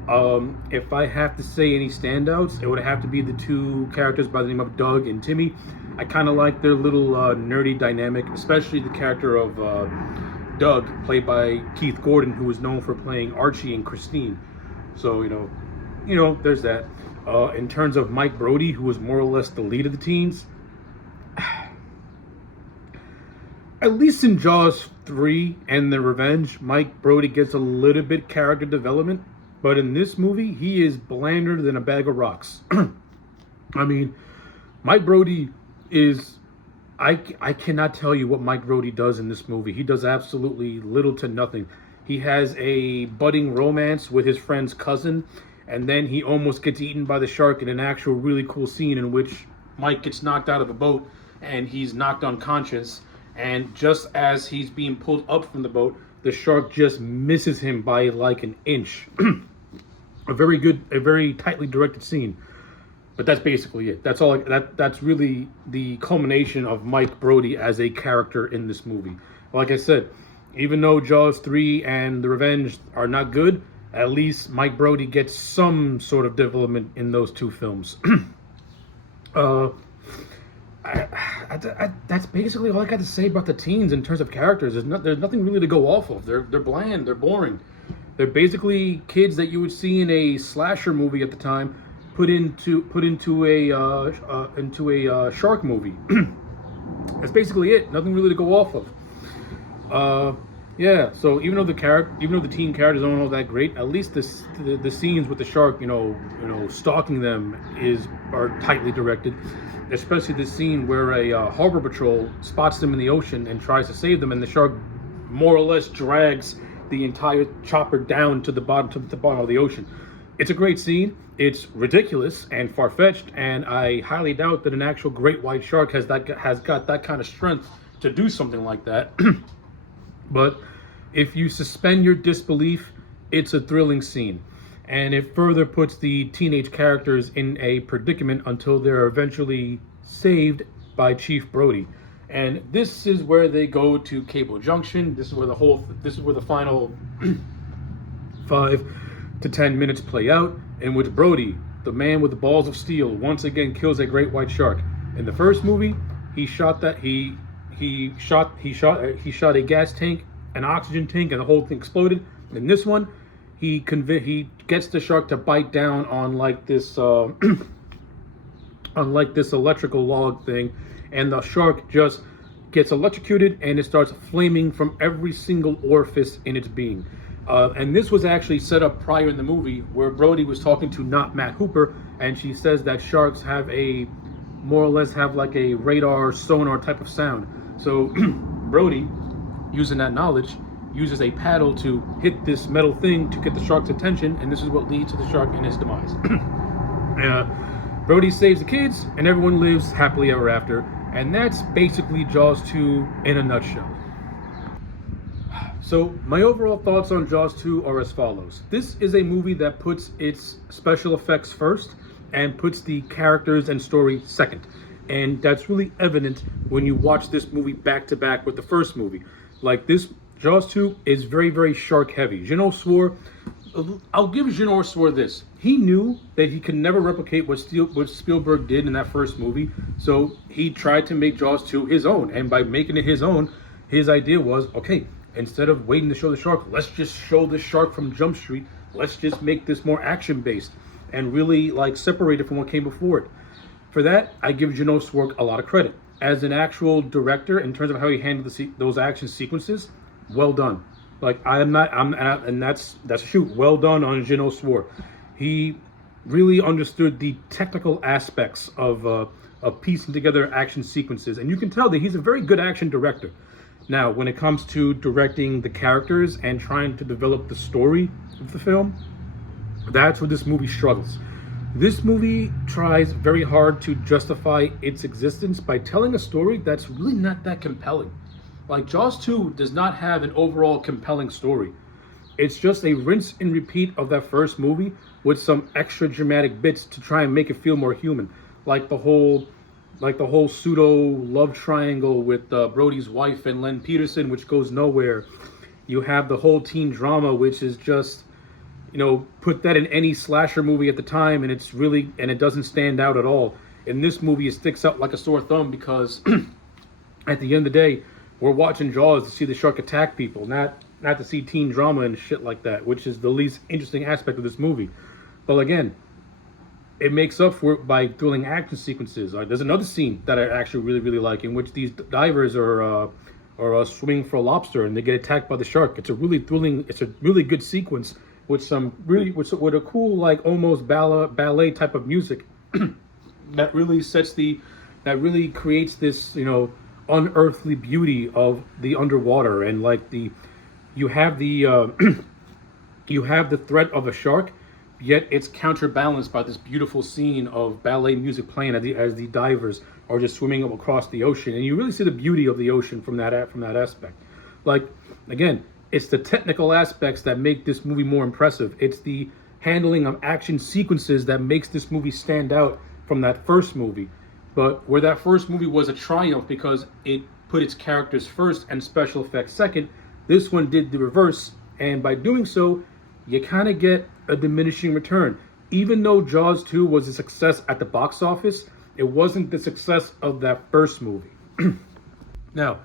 If I have to say any standouts, it would have to be the two characters by the name of Doug and Timmy. I kind of like their little nerdy dynamic, especially the character of Doug, played by Keith Gordon, who is known for playing Archie and Christine. So there's that. In terms of Mike Brody, who was more or less the lead of the teens, at least in Jaws 3 and The Revenge, Mike Brody gets a little bit character development. But in this movie, he is blander than a bag of rocks. I mean, Mike Brody is... I cannot tell you what Mike Brody does in this movie. He does absolutely little to nothing. He has a budding romance with his friend's cousin, and then he almost gets eaten by the shark in an actual really cool scene in which Mike gets knocked out of a boat and he's knocked unconscious. And just as he's being pulled up from the boat, the shark just misses him by like an inch. A very tightly directed scene. But that's basically it. That's all. That's really the culmination of Mike Brody as a character in this movie. Like I said, even though Jaws 3 and The Revenge are not good, at least Mike Brody gets some sort of development in those two films. That's basically all I got to say about the teens in terms of characters. There's nothing really to go off of. They're bland. They're boring. They're basically kids that you would see in a slasher movie at the time, put into a shark movie. That's basically it. Nothing really to go off of. Yeah. So even though the teen characters aren't all that great, at least the scenes with the shark, stalking them are tightly directed. Especially the scene where a harbor patrol spots them in the ocean and tries to save them, and the shark more or less drags the entire chopper down to the bottom of the ocean. It's a great scene. It's ridiculous and far-fetched, and I highly doubt that an actual great white shark has got that kind of strength to do something like that. But if you suspend your disbelief, it's a thrilling scene, and it further puts the teenage characters in a predicament until they're eventually saved by Chief Brody. And this is where they go to Cable Junction. This is where the final 5 to 10 minutes play out, in which Brody, the man with the balls of steel, once again kills a great white shark. In the first movie, he shot a gas tank, an oxygen tank, and the whole thing exploded. In this one, he gets the shark to bite down on like this electrical log thing, and the shark just gets electrocuted and it starts flaming from every single orifice in its being. And this was actually set up prior in the movie where Brody was talking to not Matt Hooper, and she says that sharks more or less have like a radar sonar type of sound. So Brody, using that knowledge, uses a paddle to hit this metal thing to get the shark's attention, and this is what leads to the shark and his demise. Brody saves the kids, and everyone lives happily ever after. And that's basically Jaws 2 in a nutshell. So my overall thoughts on Jaws 2 are as follows. This is a movie that puts its special effects first and puts the characters and story second. And that's really evident when you watch this movie back to back with the first movie. Like this, Jaws 2 is very, very shark heavy. I'll give Janor Swore this. He knew that he could never replicate what Spielberg did in that first movie, so he tried to make Jaws 2 his own. And by making it his own, his idea was, okay, instead of waiting to show the shark, let's just show the shark from Jump Street. Let's just make this more action-based and really separate it from what came before it. For that, I give Janor Swore a lot of credit. As an actual director, in terms of how he handled those action sequences, well done. And that's a shoot. Well done on Janor Swore. He really understood the technical aspects of piecing together action sequences, and you can tell that he's a very good action director. Now, when it comes to directing the characters and trying to develop the story of the film, that's where this movie struggles. This movie tries very hard to justify its existence by telling a story that's really not that compelling. Like Jaws 2 does not have an overall compelling story. It's just a rinse and repeat of that first movie with some extra dramatic bits to try and make it feel more human. like the whole pseudo love triangle with Brody's wife and Len Peterson, which goes nowhere. You have the whole teen drama, which is just, put that in any slasher movie at the time, and it doesn't stand out at all. In this movie, it sticks out like a sore thumb because at the end of the day, we're watching Jaws to see the shark attack people, not to see teen drama and shit like that, which is the least interesting aspect of this movie. But again, it makes up for it by thrilling action sequences. There's another scene that I actually really, really like, in which these divers are swimming for a lobster and they get attacked by the shark. It's a really good sequence with with a cool, like, almost ballet type of music that really creates this, unearthly beauty of the underwater. And like you have the you have the threat of a shark, yet it's counterbalanced by this beautiful scene of ballet music playing as the divers are just swimming up across the ocean, and you really see the beauty of the ocean from that aspect. Like, again, it's the technical aspects that make this movie more impressive. It's the handling of action sequences that makes this movie stand out from that first movie. But where that first movie was a triumph because it put its characters first and special effects second, this one did the reverse, and by doing so, you kind of get a diminishing return. Even though Jaws 2 was a success at the box office, it wasn't the success of that first movie. Now,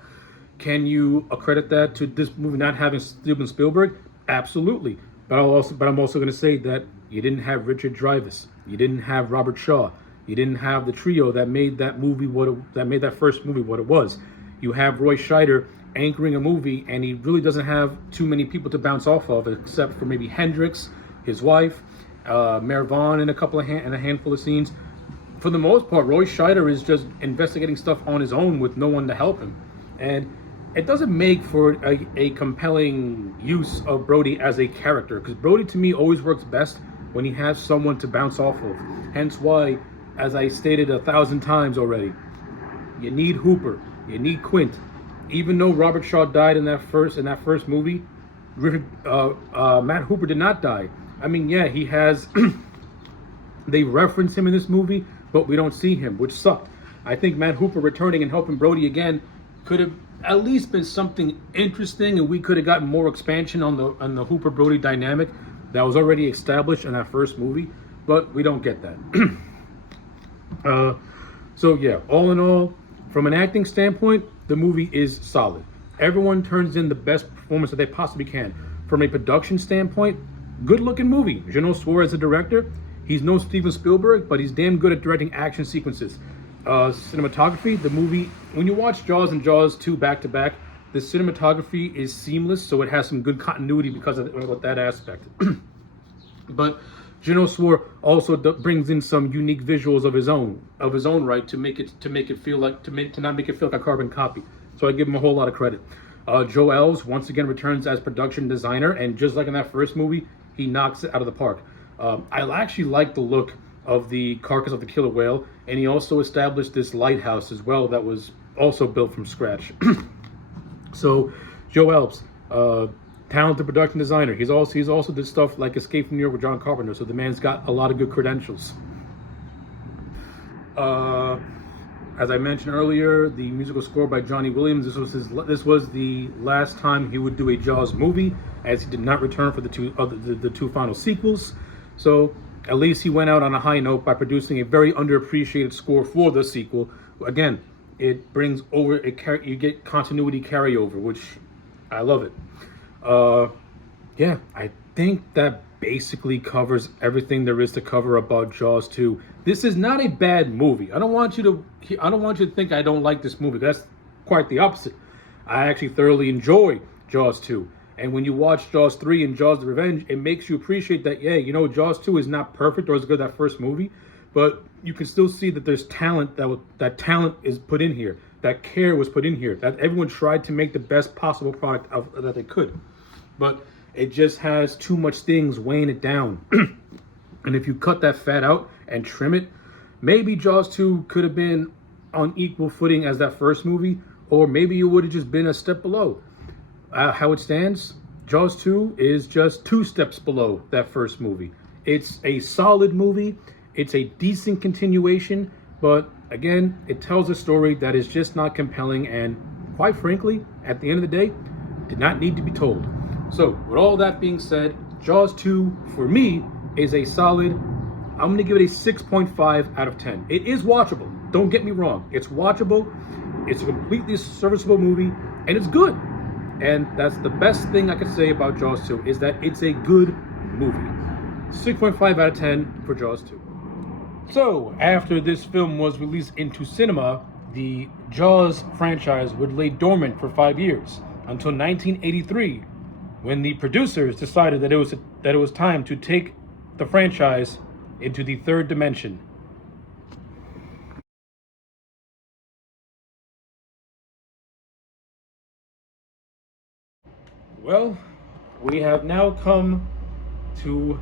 can you accredit that to this movie not having Steven Spielberg? Absolutely. But I'm also going to say that you didn't have Richard Dreyfuss, you didn't have Robert Shaw, you didn't have the trio that made that first movie what it was. You have Roy Scheider anchoring a movie, and he really doesn't have too many people to bounce off of, except for maybe Hendrix, his wife, Mayor Vaughn in a handful of scenes. For the most part, Roy Scheider is just investigating stuff on his own with no one to help him, and it doesn't make for a compelling use of Brody as a character, because Brody to me always works best when he has someone to bounce off of. Hence why, as I stated 1,000 times already, you need Hooper, you need Quint. Even though Robert Shaw died in that first movie, Matt Hooper did not die. I mean, yeah, he has. They reference him in this movie, but we don't see him, which sucked. I think Matt Hooper returning and helping Brody again could have at least been something interesting, and we could have gotten more expansion on the Hooper Brody dynamic that was already established in that first movie. But we don't get that. So yeah, all in all, from an acting standpoint, the movie is solid. Everyone turns in the best performance that they possibly can. From a production standpoint, good-looking movie. Geno Suarez, the director, he's no Steven Spielberg, but he's damn good at directing action sequences. Cinematography, the movie, when you watch Jaws and Jaws 2 back-to-back, the cinematography is seamless, so it has some good continuity because of that aspect. But Geno Suarez also brings in some unique visuals of his own right to not make it feel like a carbon copy. So I give him a whole lot of credit. Joe Elves once again returns as production designer, and just like in that first movie, he knocks it out of the park. I actually like the look of the carcass of the killer whale, and he also established this lighthouse as well that was also built from scratch. So Joe Elves, talented production designer. He's also did stuff like Escape from New York with John Carpenter, so the man's got a lot of good credentials. As I mentioned earlier, the musical score by Johnny Williams. This was the last time he would do a Jaws movie, as he did not return for the two final sequels. So at least he went out on a high note by producing a very underappreciated score for the sequel. Again, it brings over you get continuity carryover, which I love it. Yeah, I think that basically covers everything there is to cover about Jaws 2. This is not a bad movie. I don't want you to think I don't like this movie. That's quite the opposite. I actually thoroughly enjoy Jaws 2. And when you watch Jaws 3 and Jaws the Revenge, it makes you appreciate that, yeah, Jaws 2 is not perfect or as good as that first movie, but you can still see that there's talent, that talent is put in here, that care was put in here, that everyone tried to make the best possible product that they could. But it just has too much things weighing it down. And if you cut that fat out and trim it, maybe Jaws 2 could have been on equal footing as that first movie, or maybe it would have just been a step below. How it stands, Jaws 2 is just 2 steps below that first movie. It's a solid movie. It's a decent continuation, But again, it tells a story that is just not compelling and, quite frankly, at the end of the day, did not need to be told. So, with all that being said, Jaws 2, for me, is a solid, I'm going to give it a 6.5 out of 10. It is watchable. Don't get me wrong. It's watchable. It's a completely serviceable movie, and it's good. And that's the best thing I could say about Jaws 2, is that it's a good movie. 6.5 out of 10 for Jaws 2. So, after this film was released into cinema, the Jaws franchise would lay dormant for 5 years, until 1983, when the producers decided that it was time to take the franchise into the third dimension. Well, we have now come to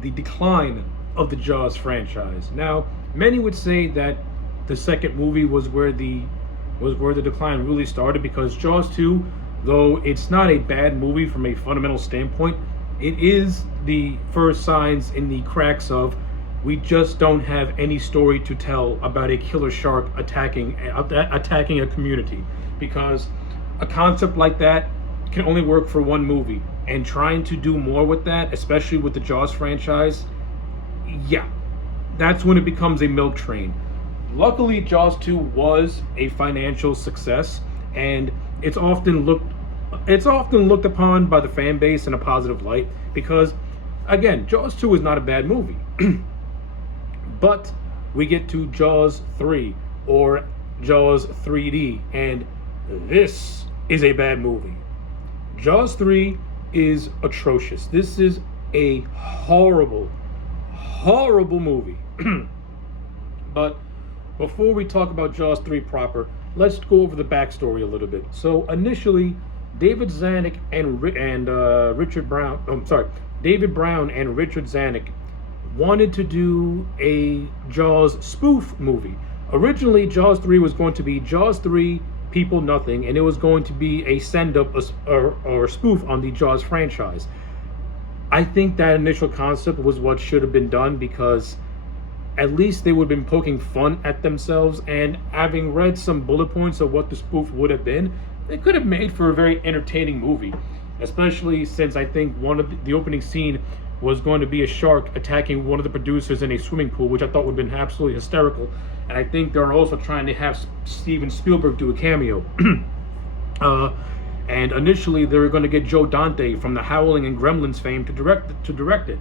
the decline of the Jaws franchise. Now, many would say that the second movie was where the decline really started, because Jaws 2, though it's not a bad movie from a fundamental standpoint, it is the first signs in the cracks of, we just don't have any story to tell about a killer shark attacking a community, because a concept like that can only work for one movie, and trying to do more with that, especially with the Jaws franchise, yeah, that's when it becomes a milk train. Luckily, Jaws 2 was a financial success, and it's often looked upon by the fan base in a positive light, because again, Jaws 2 is not a bad movie. But we get to Jaws 3, or Jaws 3D, and this is a bad movie. Jaws 3 is atrocious. This is a horrible, horrible movie. But before we talk about Jaws 3 proper, let's go over the backstory a little bit. So initially, David Brown and Richard Zanuck wanted to do a Jaws spoof movie. Originally, Jaws 3 was going to be Jaws 3 People Nothing, and it was going to be a send-up or spoof on the Jaws franchise. I think that initial concept was what should have been done, because at least they would have been poking fun at themselves, and having read some bullet points of what the spoof would have been, they could have made for a very entertaining movie, especially since I think one of the opening scene was going to be a shark attacking one of the producers in a swimming pool, which I thought would have been absolutely hysterical. And I think they're also trying to have Steven Spielberg do a cameo. And initially they were going to get Joe Dante from The Howling and Gremlins fame to direct it.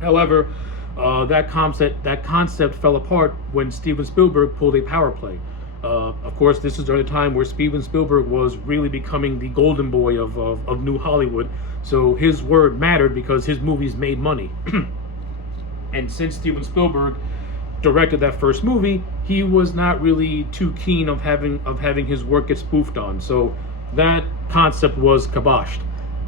However, that concept fell apart when Steven Spielberg pulled a power play. Of course, this is during the time where Steven Spielberg was really becoming the golden boy of New Hollywood. So his word mattered, because his movies made money. And since Steven Spielberg directed that first movie, he was not really too keen of having his work get spoofed on. So that concept was kiboshed.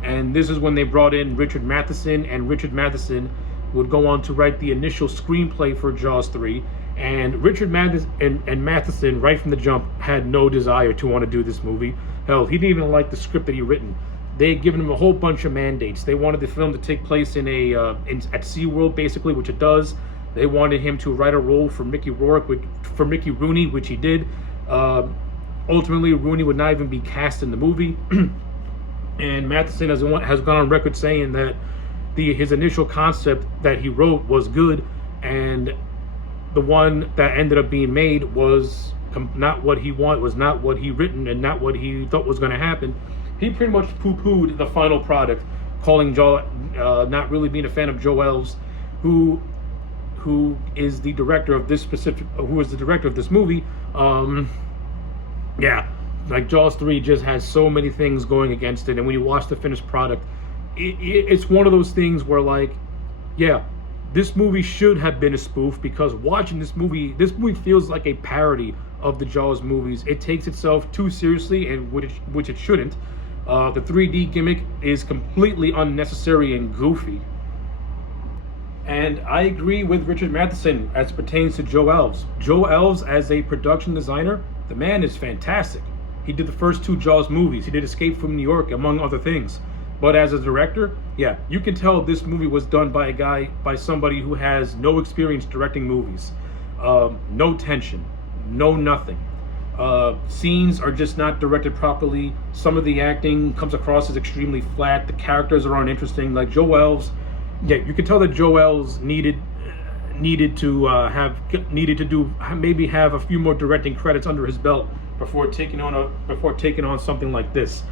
And this is when they brought in Richard Matheson, and Richard Matheson would go on to write the initial screenplay for Jaws 3. And Richard Matheson, right from the jump, had no desire to want to do this movie. Hell, he didn't even like the script that he written. They had given him a whole bunch of mandates. They wanted the film to take place at SeaWorld, basically, which it does. They wanted him to write a role for Mickey Rooney, which he did. Ultimately, Rooney would not even be cast in the movie. And Matheson has gone on record saying that his initial concept that he wrote was good, and the one that ended up being made was not what he wanted, was not what he written, and not what he thought was going to happen. He pretty much poo-pooed the final product, calling not really being a fan of Joe Elves, who is the director of this movie. Yeah, like Jaws 3 just has so many things going against it, and when you watch the finished product, it's one of those things where, like, yeah, this movie should have been a spoof, because watching this movie feels like a parody of the Jaws movies. It takes itself too seriously, and which it shouldn't. The 3D gimmick is completely unnecessary and goofy. And I agree with Richard Matheson as pertains to Joe Elves. Joe Elves, as a production designer, the man is fantastic. He did the first 2 Jaws movies. He did Escape from New York, among other things. But as a director, yeah, you can tell this movie was done by somebody who has no experience directing movies. No tension, no nothing. Scenes are just not directed properly. Some of the acting comes across as extremely flat. The characters are uninteresting. Like Joel's, yeah, you can tell that Joel's needed to do maybe have a few more directing credits under his belt before taking on something like this.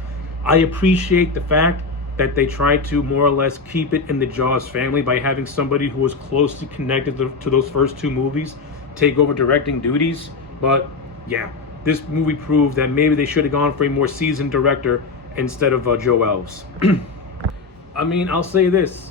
I appreciate the fact that they tried to more or less keep it in the Jaws family by having somebody who was closely connected to those first two movies take over directing duties. But yeah, this movie proved that maybe they should have gone for a more seasoned director instead of Joe Elves. I mean, I'll say this.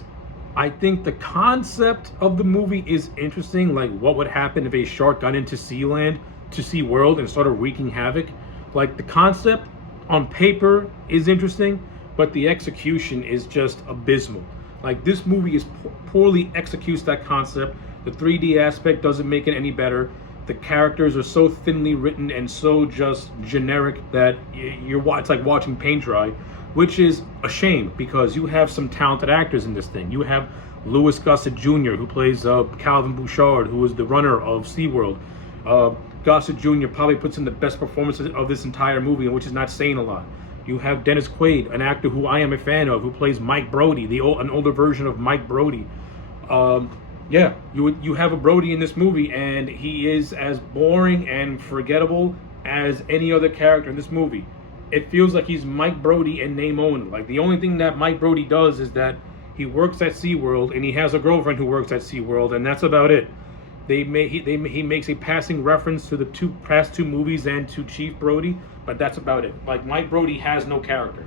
I think the concept of the movie is interesting. Like, what would happen if a shark got into Sea World, and started wreaking havoc? Like, the concept on paper is interesting, but the execution is just abysmal. Like, this movie is poorly executes that concept. The 3D aspect doesn't make it any better. The characters are so thinly written and so just generic that it's like watching paint dry, which is a shame because you have some talented actors in this thing. You have Louis Gossett Jr., who plays Calvin Bouchard, who is the runner of SeaWorld. Gossett Jr. probably puts in the best performance of this entire movie, which is not saying a lot. You have Dennis Quaid, an actor who I am a fan of, who plays Mike Brody, an older version of Mike Brody. Yeah, you have a Brody in this movie, and he is as boring and forgettable as any other character in this movie. It feels like he's Mike Brody in name only. Like, the only thing that Mike Brody does is that he works at SeaWorld, and he has a girlfriend who works at SeaWorld, and that's about it. He makes a passing reference to the past two movies and to Chief Brody, but that's about it. Like, Mike Brody has no character.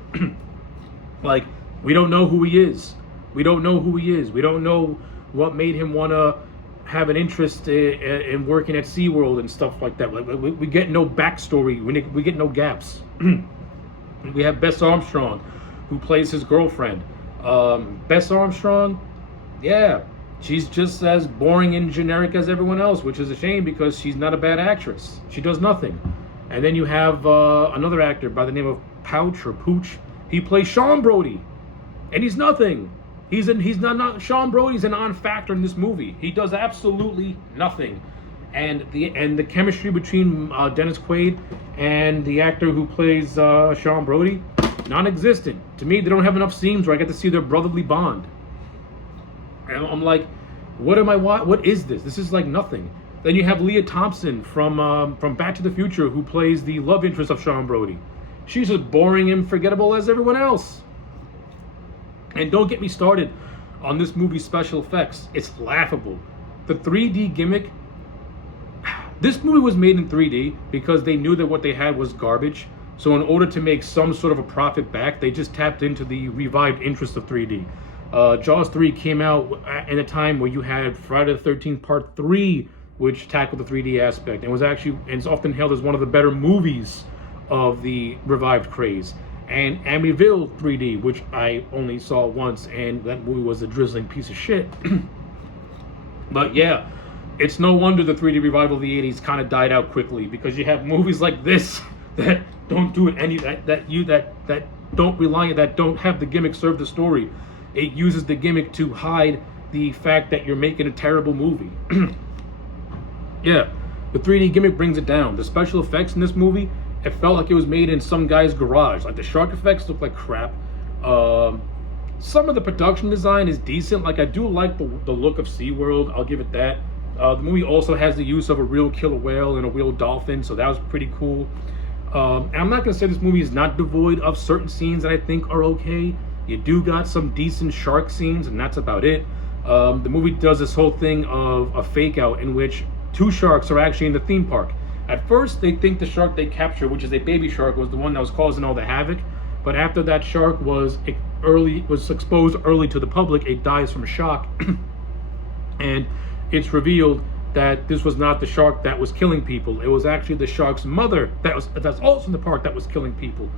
Like, we don't know who he is. We don't know who he is. We don't know what made him want to have an interest in working at SeaWorld and stuff like that. Like, we get no backstory. We get no gaps. We have Bess Armstrong, who plays his girlfriend. Bess Armstrong, yeah, she's just as boring and generic as everyone else, which is a shame because she's not a bad actress. She does nothing. And then you have another actor by the name of Pooch. He plays Sean Brody, and he's nothing. He's not Sean Brody's a non-factor in this movie. He does absolutely nothing. And the chemistry between Dennis Quaid and the actor who plays Sean Brody, non-existent. To me, they don't have enough scenes where I get to see their brotherly bond. And I'm like, what is this? This is like nothing. Then you have Leah Thompson from Back to the Future, who plays the love interest of Sean Brody. She's as boring and forgettable as everyone else. And don't get me started on this movie's special effects. It's laughable. The 3D gimmick. This movie was made in 3D because they knew that what they had was garbage. So in order to make some sort of a profit back, they just tapped into the revived interest of 3D. Jaws 3 came out in a time where you had Friday the 13th Part 3, which tackled the 3D aspect, and it's often hailed as one of the better movies of the revived craze. And Amityville 3D, which I only saw once, and that movie was a drizzling piece of shit. But yeah, it's no wonder the 3D revival of the 80s kind of died out quickly, because you have movies like this that don't do it that don't have the gimmick serve the story. It uses the gimmick to hide the fact that you're making a terrible movie. Yeah, the 3D gimmick brings it down. The special effects in this movie, it felt like it was made in some guy's garage. Like, the shark effects look like crap. Some of the production design is decent. Like, I do like the look of SeaWorld. I'll give it that. The movie also has the use of a real killer whale and a real dolphin, so that was pretty cool. And I'm not going to say this movie is not devoid of certain scenes that I think are okay. You do got some decent shark scenes, and that's about it. The movie does this whole thing of a fake out in which two sharks are actually in the theme park. At first, they think the shark they capture, which is a baby shark, was the one that was causing all the havoc. But after that shark was exposed early to the public, it dies from shock. And it's revealed that this was not the shark that was killing people. It was actually the shark's mother that's also in the park that was killing people.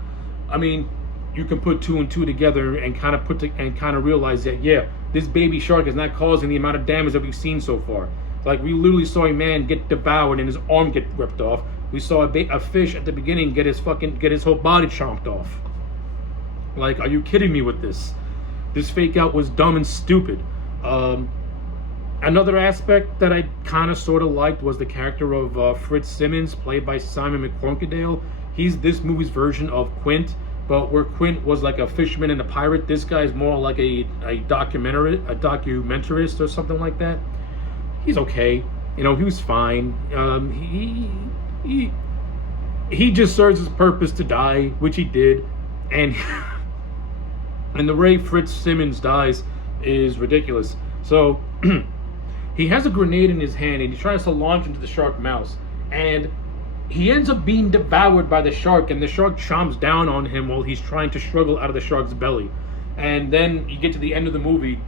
I mean, you can put two and two together and kind of realize that, yeah, this baby shark is not causing the amount of damage that we've seen so far. Like, we literally saw a man get devoured and his arm get ripped off. We saw a fish at the beginning get his whole body chomped off. Like, are you kidding me with this? This fake out was dumb and stupid. Another aspect that I kind of sort of liked was the character of Fritz Simmons, played by Simon McCorkindale. He's this movie's version of Quint, but where Quint was like a fisherman and a pirate, this guy's more like a documentarist or something like that. He's okay. You know, he was fine. He just serves his purpose to die, which he did, and and the way Fritz Simmons dies is ridiculous. So he has a grenade in his hand and he tries to launch into the shark mouth, and he ends up being devoured by the shark, and the shark chomps down on him while he's trying to struggle out of the shark's belly. And then you get to the end of the movie,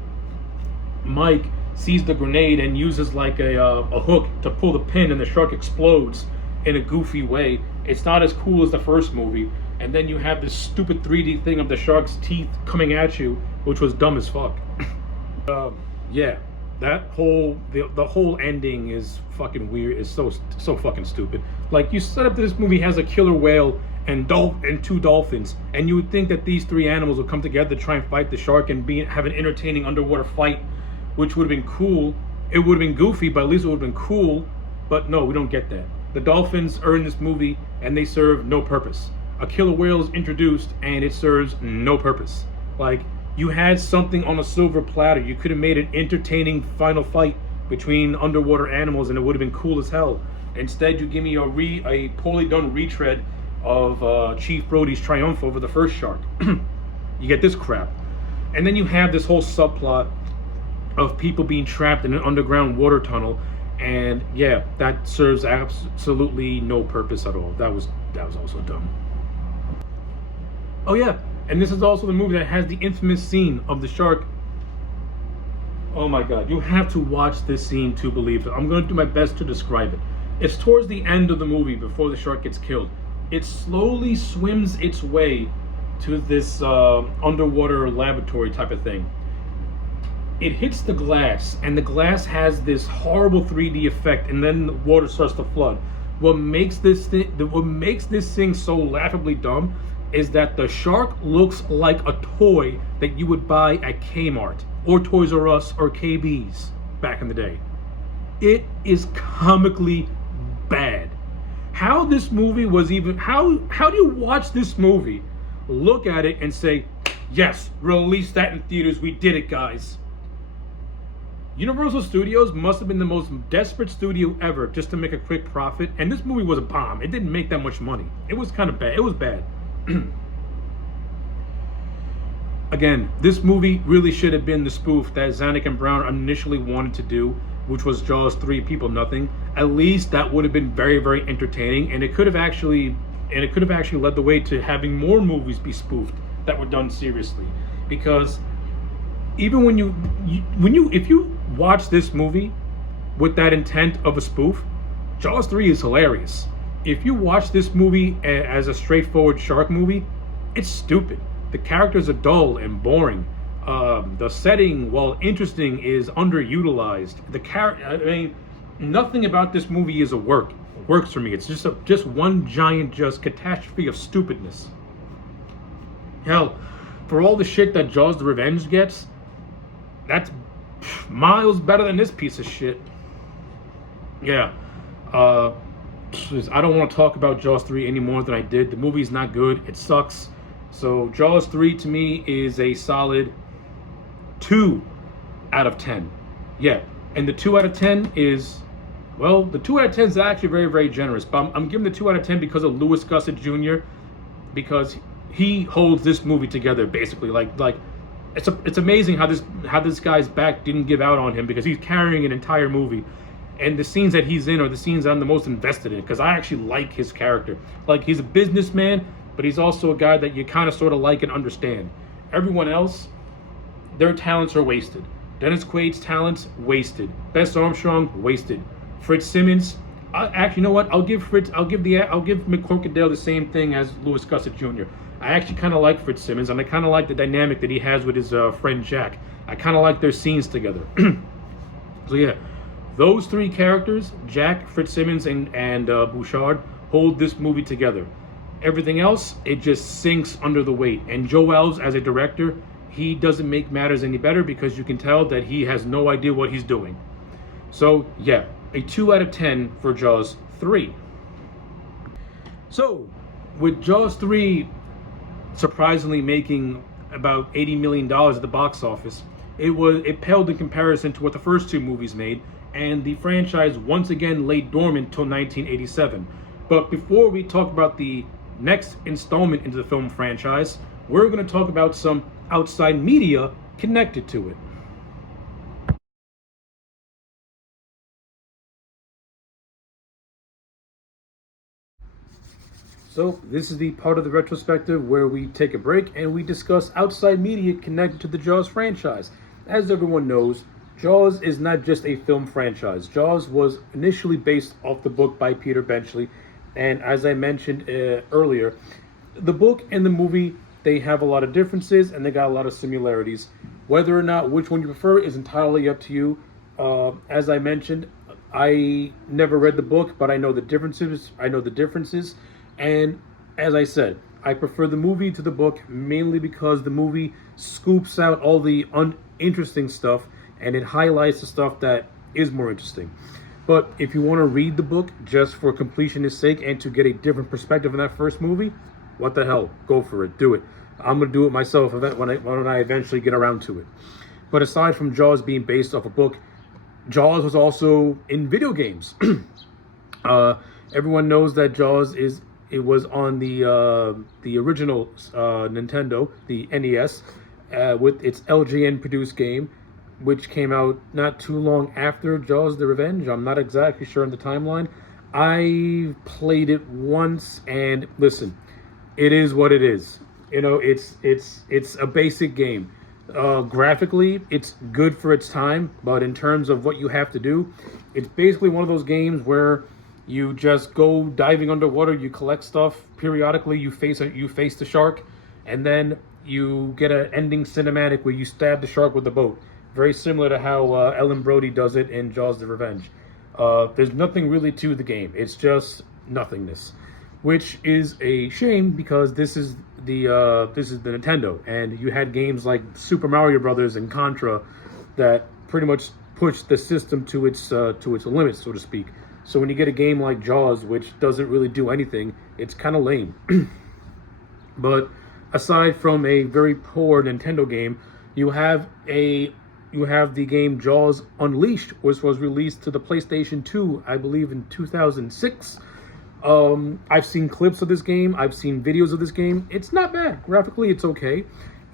Mike sees the grenade and uses like a hook to pull the pin, and the shark explodes in a goofy way. It's not as cool as the first movie. And then you have this stupid 3D thing of the shark's teeth coming at you, which was dumb as fuck. Yeah, that whole the whole ending is fucking weird. It's so fucking stupid. Like, you set up that this movie has a killer whale and two dolphins, and you would think that these three animals would come together to try and fight the shark and have an entertaining underwater fight, which would have been cool. It would have been goofy, but at least it would have been cool. But no, we don't get that. The dolphins are in this movie and they serve no purpose. A killer whale is introduced and it serves no purpose. Like, you had something on a silver platter. You could have made an entertaining final fight between underwater animals and it would have been cool as hell. Instead, you give me a poorly done retread of Chief Brody's triumph over the first shark. You get this crap. And then you have this whole subplot of people being trapped in an underground water tunnel, and yeah, that serves absolutely no purpose at all. That was also dumb. Oh yeah, and this is also the movie that has the infamous scene of the shark. Oh my god, you have to watch this scene to believe it. I'm going to do my best to describe it. It's towards the end of the movie, before the shark gets killed. It slowly swims its way to this underwater laboratory type of thing. It hits the glass, and the glass has this horrible 3D effect, and then the water starts to flood. What makes this thing so laughably dumb is that the shark looks like a toy that you would buy at Kmart or Toys R Us or KB's back in the day. It is comically bad. How this movie was even how do you watch this movie, look at it and say, yes, release that in theaters, we did it, guys. Universal Studios must have been the most desperate studio ever just to make a quick profit, and this movie was a bomb. It didn't make that much money. It was kind of bad. It was bad. Again, this movie really should have been the spoof that Zanuck and Brown initially wanted to do, which was Jaws 3 People Nothing. At least that would have been very, very entertaining, and it could have actually led the way to having more movies be spoofed that were done seriously. Because even if you watch this movie with that intent of a spoof, Jaws 3 is hilarious. If you watch this movie as a straightforward shark movie, it's stupid. The characters are dull and boring. The setting, while interesting, is underutilized. Nothing about this movie is works for me. It's just one giant catastrophe of stupidness. Hell, for all the shit that Jaws the Revenge gets, that's miles better than this piece of shit. Yeah. I don't want to talk about Jaws 3 any more than I did. The movie's not good. It sucks. So Jaws 3 to me is a solid 2 out of 10. Yeah. And the 2 out of 10 is, well, the 2 out of 10 is actually very, very generous. But I'm giving the 2 out of 10 because of Louis Gossett Jr., because he holds this movie together, basically. Like it's amazing how this guy's back didn't give out on him, because he's carrying an entire movie. And the scenes that he's in are the scenes I'm the most invested in, because I actually like his character. Like, he's a businessman, but he's also a guy that you kind of sort of like and understand. Everyone else, their talents are wasted. Dennis Quaid's talents, wasted. Bess Armstrong, wasted. Fritz Simmons, actually, you know what? I'll give McCorkindale the same thing as Louis Gossett Jr. I actually kind of like Fritz Simmons, and I kind of like the dynamic that he has with his friend Jack. I kind of like their scenes together. So yeah, those three characters, Jack, Fritz Simmons, and Bouchard, hold this movie together. Everything else, it just sinks under the weight. And Joe Wells, as a director, he doesn't make matters any better, because you can tell that he has no idea what he's doing. So yeah, a 2 out of 10 for Jaws 3. So with Jaws 3 surprisingly making about $80 million at the box office, it paled in comparison to what the first two movies made, and the franchise once again lay dormant till 1987. But before we talk about the next installment into the film franchise, we're going to talk about some outside media connected to it. So this is the part of the retrospective where we take a break and we discuss outside media connected to the Jaws franchise. As everyone knows, Jaws is not just a film franchise. Jaws was initially based off the book by Peter Benchley, and as I mentioned earlier, the book and the movie, they have a lot of differences and they got a lot of similarities. Whether or not which one you prefer is entirely up to you. As I mentioned, I never read the book, but I know the differences. And as I said, I prefer the movie to the book mainly because the movie scoops out all the uninteresting stuff and it highlights the stuff that is more interesting. But if you want to read the book just for completionist sake and to get a different perspective on that first movie, what the hell? Go for it. Do it. I'm going to do it myself when I eventually get around to it. But aside from Jaws being based off a book, Jaws was also in video games. Everyone knows that Jaws was on the original Nintendo, the NES, with its LJN produced game, which came out not too long after Jaws: The Revenge. I'm not exactly sure on the timeline. I played it once, and listen, it is what it is. You know, it's a basic game. Graphically, it's good for its time, but in terms of what you have to do, it's basically one of those games where you just go diving underwater, you collect stuff periodically, you face the shark, and then you get an ending cinematic where you stab the shark with the boat. Very similar to how Ellen Brody does it in Jaws: The Revenge. There's nothing really to the game. It's just nothingness, which is a shame because this is the Nintendo, and you had games like Super Mario Brothers and Contra that pretty much pushed the system to its limits, so to speak. So when you get a game like Jaws, which doesn't really do anything, it's kind of lame. But aside from a very poor Nintendo game, you have the game Jaws Unleashed, which was released to the PlayStation 2, I believe, in 2006. I've seen clips of this game. I've seen videos of this game. It's not bad. Graphically, it's okay.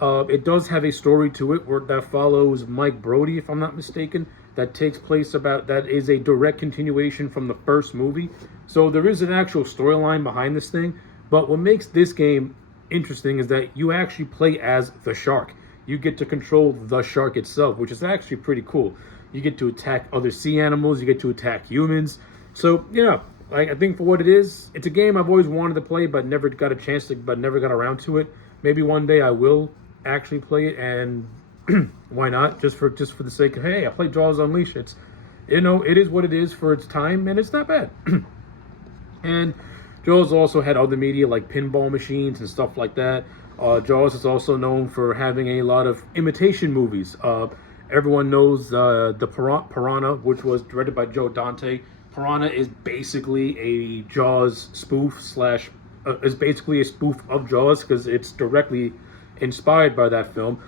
It does have a story to it that follows Mike Brody, if I'm not mistaken, that is a direct continuation from the first movie. So there is an actual storyline behind this thing. But what makes this game interesting is that you actually play as the shark. You get to control the shark itself, which is actually pretty cool. You get to attack other sea animals. You get to attack humans. So, I think for what it is, it's a game I've always wanted to play, but never got around to it. Maybe one day I will actually play it, and why not? Just for the sake of, hey, I played Jaws Unleashed. It is what it is for its time, and it's not bad. And Jaws also had other media like pinball machines and stuff like that. Jaws is also known for having a lot of imitation movies. Everyone knows the Piranha, which was directed by Joe Dante. Piranha is basically a Jaws spoof is basically a spoof of Jaws because it's directly inspired by that film.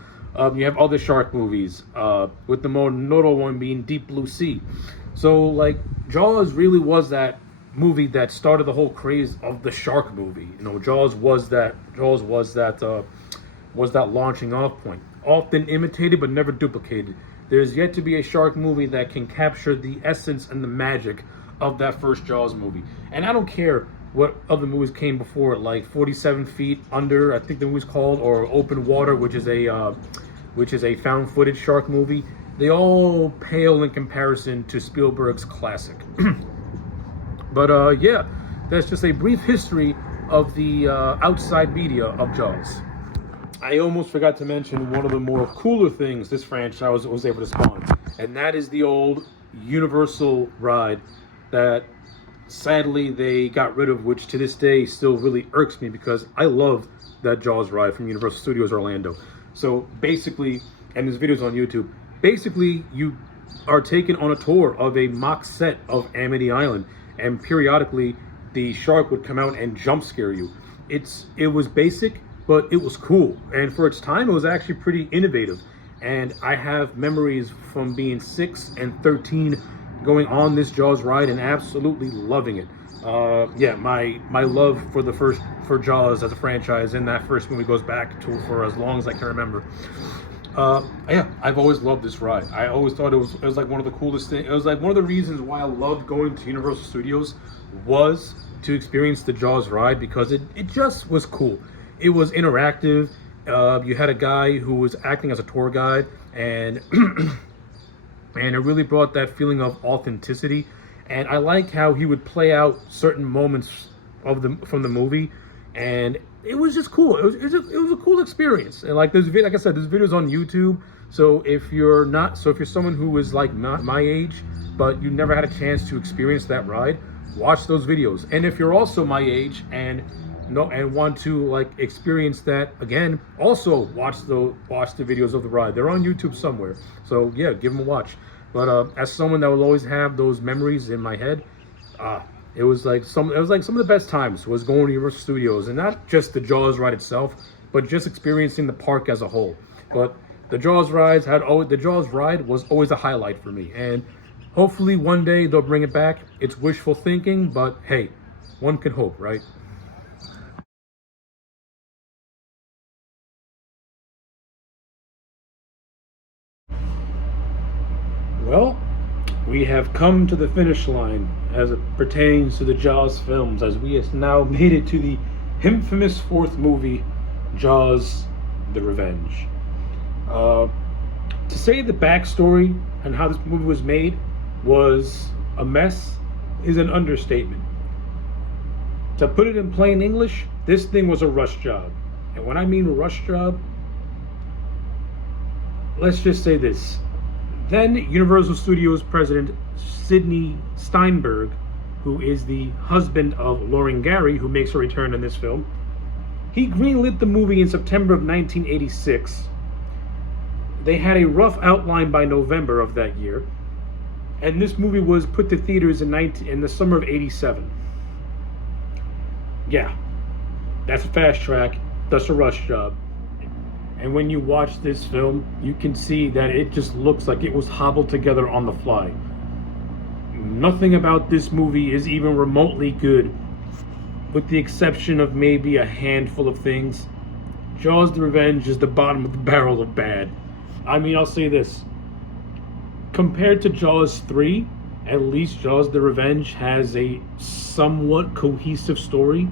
You have other shark movies, with the more notable one being Deep Blue Sea. So, Jaws really was that movie that started the whole craze of the shark movie. Jaws was that launching off point. Often imitated but never duplicated. There's yet to be a shark movie that can capture the essence and the magic of that first Jaws movie. And I don't care what other movies came before it, like 47 Feet Under, I think the movie's called, or Open Water, which is a found footage shark movie. They all pale in comparison to Spielberg's classic. But that's just a brief history of the outside media of Jaws. I almost forgot to mention one of the more cooler things this franchise was able to spawn, and that is the old Universal ride that sadly they got rid of, which to this day still really irks me because I love that Jaws ride from Universal Studios Orlando. So basically, and there's videos on YouTube, basically you are taken on a tour of a mock set of Amity Island, and periodically the shark would come out and jump scare you. It was basic, but it was cool, and for its time, it was actually pretty innovative. And I have memories from being 6 and 13 going on this Jaws ride and absolutely loving it. Yeah, my love for Jaws as a franchise in that first movie goes back to for as long as I can remember. Yeah, I've always loved this ride. I always thought it was like one of the coolest things. It was like one of the reasons why I loved going to Universal Studios was to experience the Jaws ride, because it just was cool. It was interactive. You had a guy who was acting as a tour guide, and and it really brought that feeling of authenticity. And I like how he would play out certain moments from the movie, and it was just cool. It was a cool experience. And like like I said, there's videos on YouTube. So if you're someone who is like not my age, but you never had a chance to experience that ride, watch those videos. And if you're also my age and want to like experience that again, also watch the videos of the ride. They're on YouTube somewhere. So yeah, give them a watch. But as someone that will always have those memories in my head, it was like some of the best times was going to Universal Studios, and not just the Jaws ride itself, but just experiencing the park as a whole. But the Jaws ride was always a highlight for me, and hopefully one day they'll bring it back. It's wishful thinking, but hey, one can hope, right? Well, we have come to the finish line as it pertains to the Jaws films, as we have now made it to the infamous fourth movie, Jaws: The Revenge. To say the backstory and how this movie was made was a mess is an understatement. To put it in plain English, this thing was a rush job. And when I mean rush job, let's just say this. Then Universal Studios president Sidney Steinberg, who is the husband of Lauren Gary, who makes a return in this film, he greenlit the movie in September of 1986. They had a rough outline by November of that year, and this movie was put to theaters in the summer of '87. Yeah, that's a fast track. That's a rush job. And when you watch this film, you can see that it just looks like it was hobbled together on the fly. Nothing about this movie is even remotely good, with the exception of maybe a handful of things. Jaws: The Revenge is the bottom of the barrel of bad. I mean, I'll say this. Compared to Jaws 3, at least Jaws: The Revenge has a somewhat cohesive story,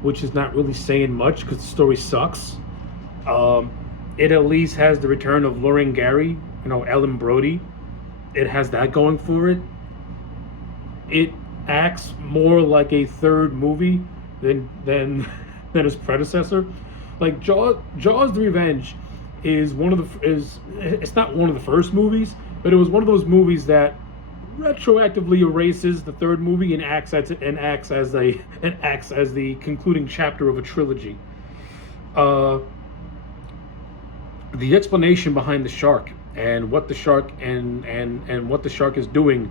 which is not really saying much because the story sucks. It at least has the return of Lauren Gary, Ellen Brody. It has that going for it. It acts more like a third movie than his predecessor. Like Jaws: The Revenge is it's not one of the first movies, but it was one of those movies that retroactively erases the third movie and acts as the concluding chapter of a trilogy. The explanation behind the shark and what the shark and what the shark is doing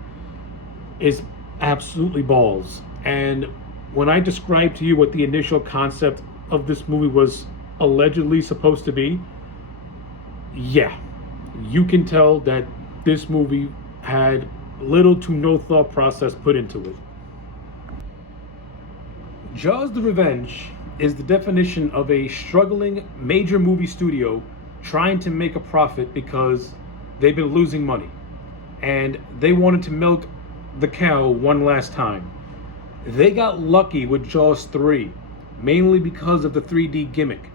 is absolutely balls. And when I described to you what the initial concept of this movie was allegedly supposed to be, yeah, you can tell that this movie had little to no thought process put into it. Jaws: The Revenge is the definition of a struggling major movie studio trying to make a profit because they've been losing money, and they wanted to milk the cow one last time. They got lucky with Jaws 3, mainly because of the 3D gimmick.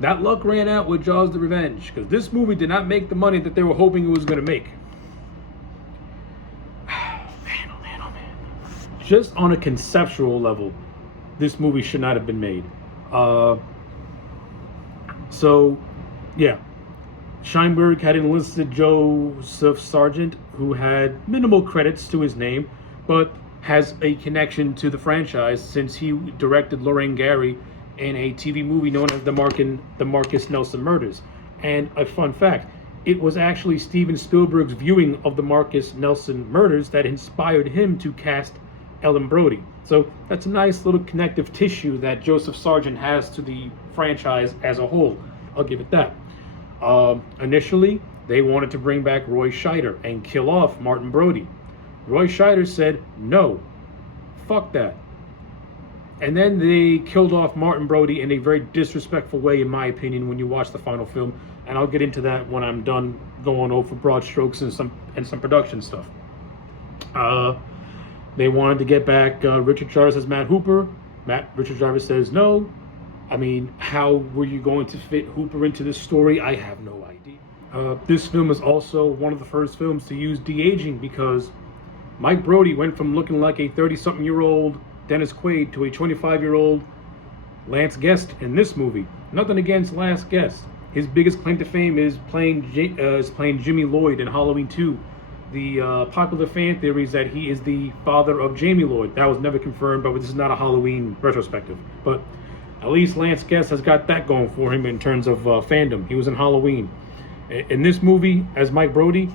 That luck ran out with Jaws: The Revenge, because this movie did not make the money that they were hoping it was going to make. Man, oh man, oh man. Just on a conceptual level, this movie should not have been made. Yeah. Steinberg had enlisted Joseph Sargent, who had minimal credits to his name, but has a connection to the franchise since he directed Lauren Gary in a TV movie known as the Marcus Nelson Murders. And a fun fact, it was actually Steven Spielberg's viewing of the Marcus Nelson murders that inspired him to cast Ellen Brody. So that's a nice little connective tissue that Joseph Sargent has to the franchise as a whole. I'll give it that. Initially, they wanted to bring back Roy Scheider and kill off Martin Brody. Roy Scheider said, no, fuck that. And then they killed off Martin Brody in a very disrespectful way, in my opinion, when you watch the final film. And I'll get into that when I'm done going over broad strokes and some production stuff. They wanted to get back Richard Jarvis as Matt Hooper. Richard Jarvis says no. I mean, how were you going to fit Hooper into this story? I have no idea. This film is also one of the first films to use de-aging because Mike Brody went from looking like a 30-something-year-old Dennis Quaid to a 25-year-old Lance Guest in this movie. Nothing against Lance Guest. His biggest claim to fame is playing Jimmy Lloyd in Halloween 2. The popular fan theory is that he is the father of Jamie Lloyd. That was never confirmed, but this is not a Halloween retrospective. But at least Lance Guest has got that going for him in terms of fandom. He was in Halloween. In this movie, as Mike Brody,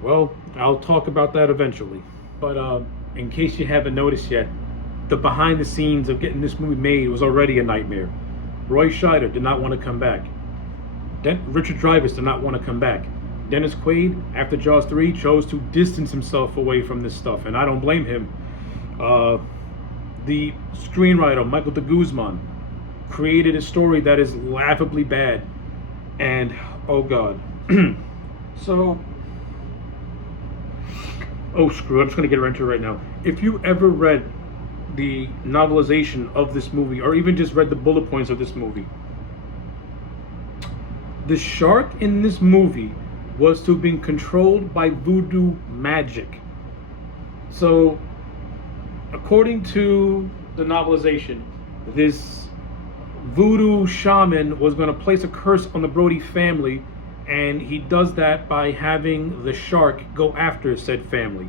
well, I'll talk about that eventually. But in case you haven't noticed yet, the behind the scenes of getting this movie made was already a nightmare. Roy Scheider did not want to come back. Richard Dreyfuss did not want to come back. Dennis Quaid, after Jaws 3, chose to distance himself away from this stuff, and I don't blame him. The screenwriter, Michael de Guzman, created a story that is laughably bad, and oh god. So, oh screw it, I'm just going to get right into it right now. If you ever read the novelization of this movie, or even just read the bullet points of this movie, the shark in this movie was to have been controlled by voodoo magic. So, according to the novelization, this voodoo shaman was going to place a curse on the Brody family, and he does that by having the shark go after said family.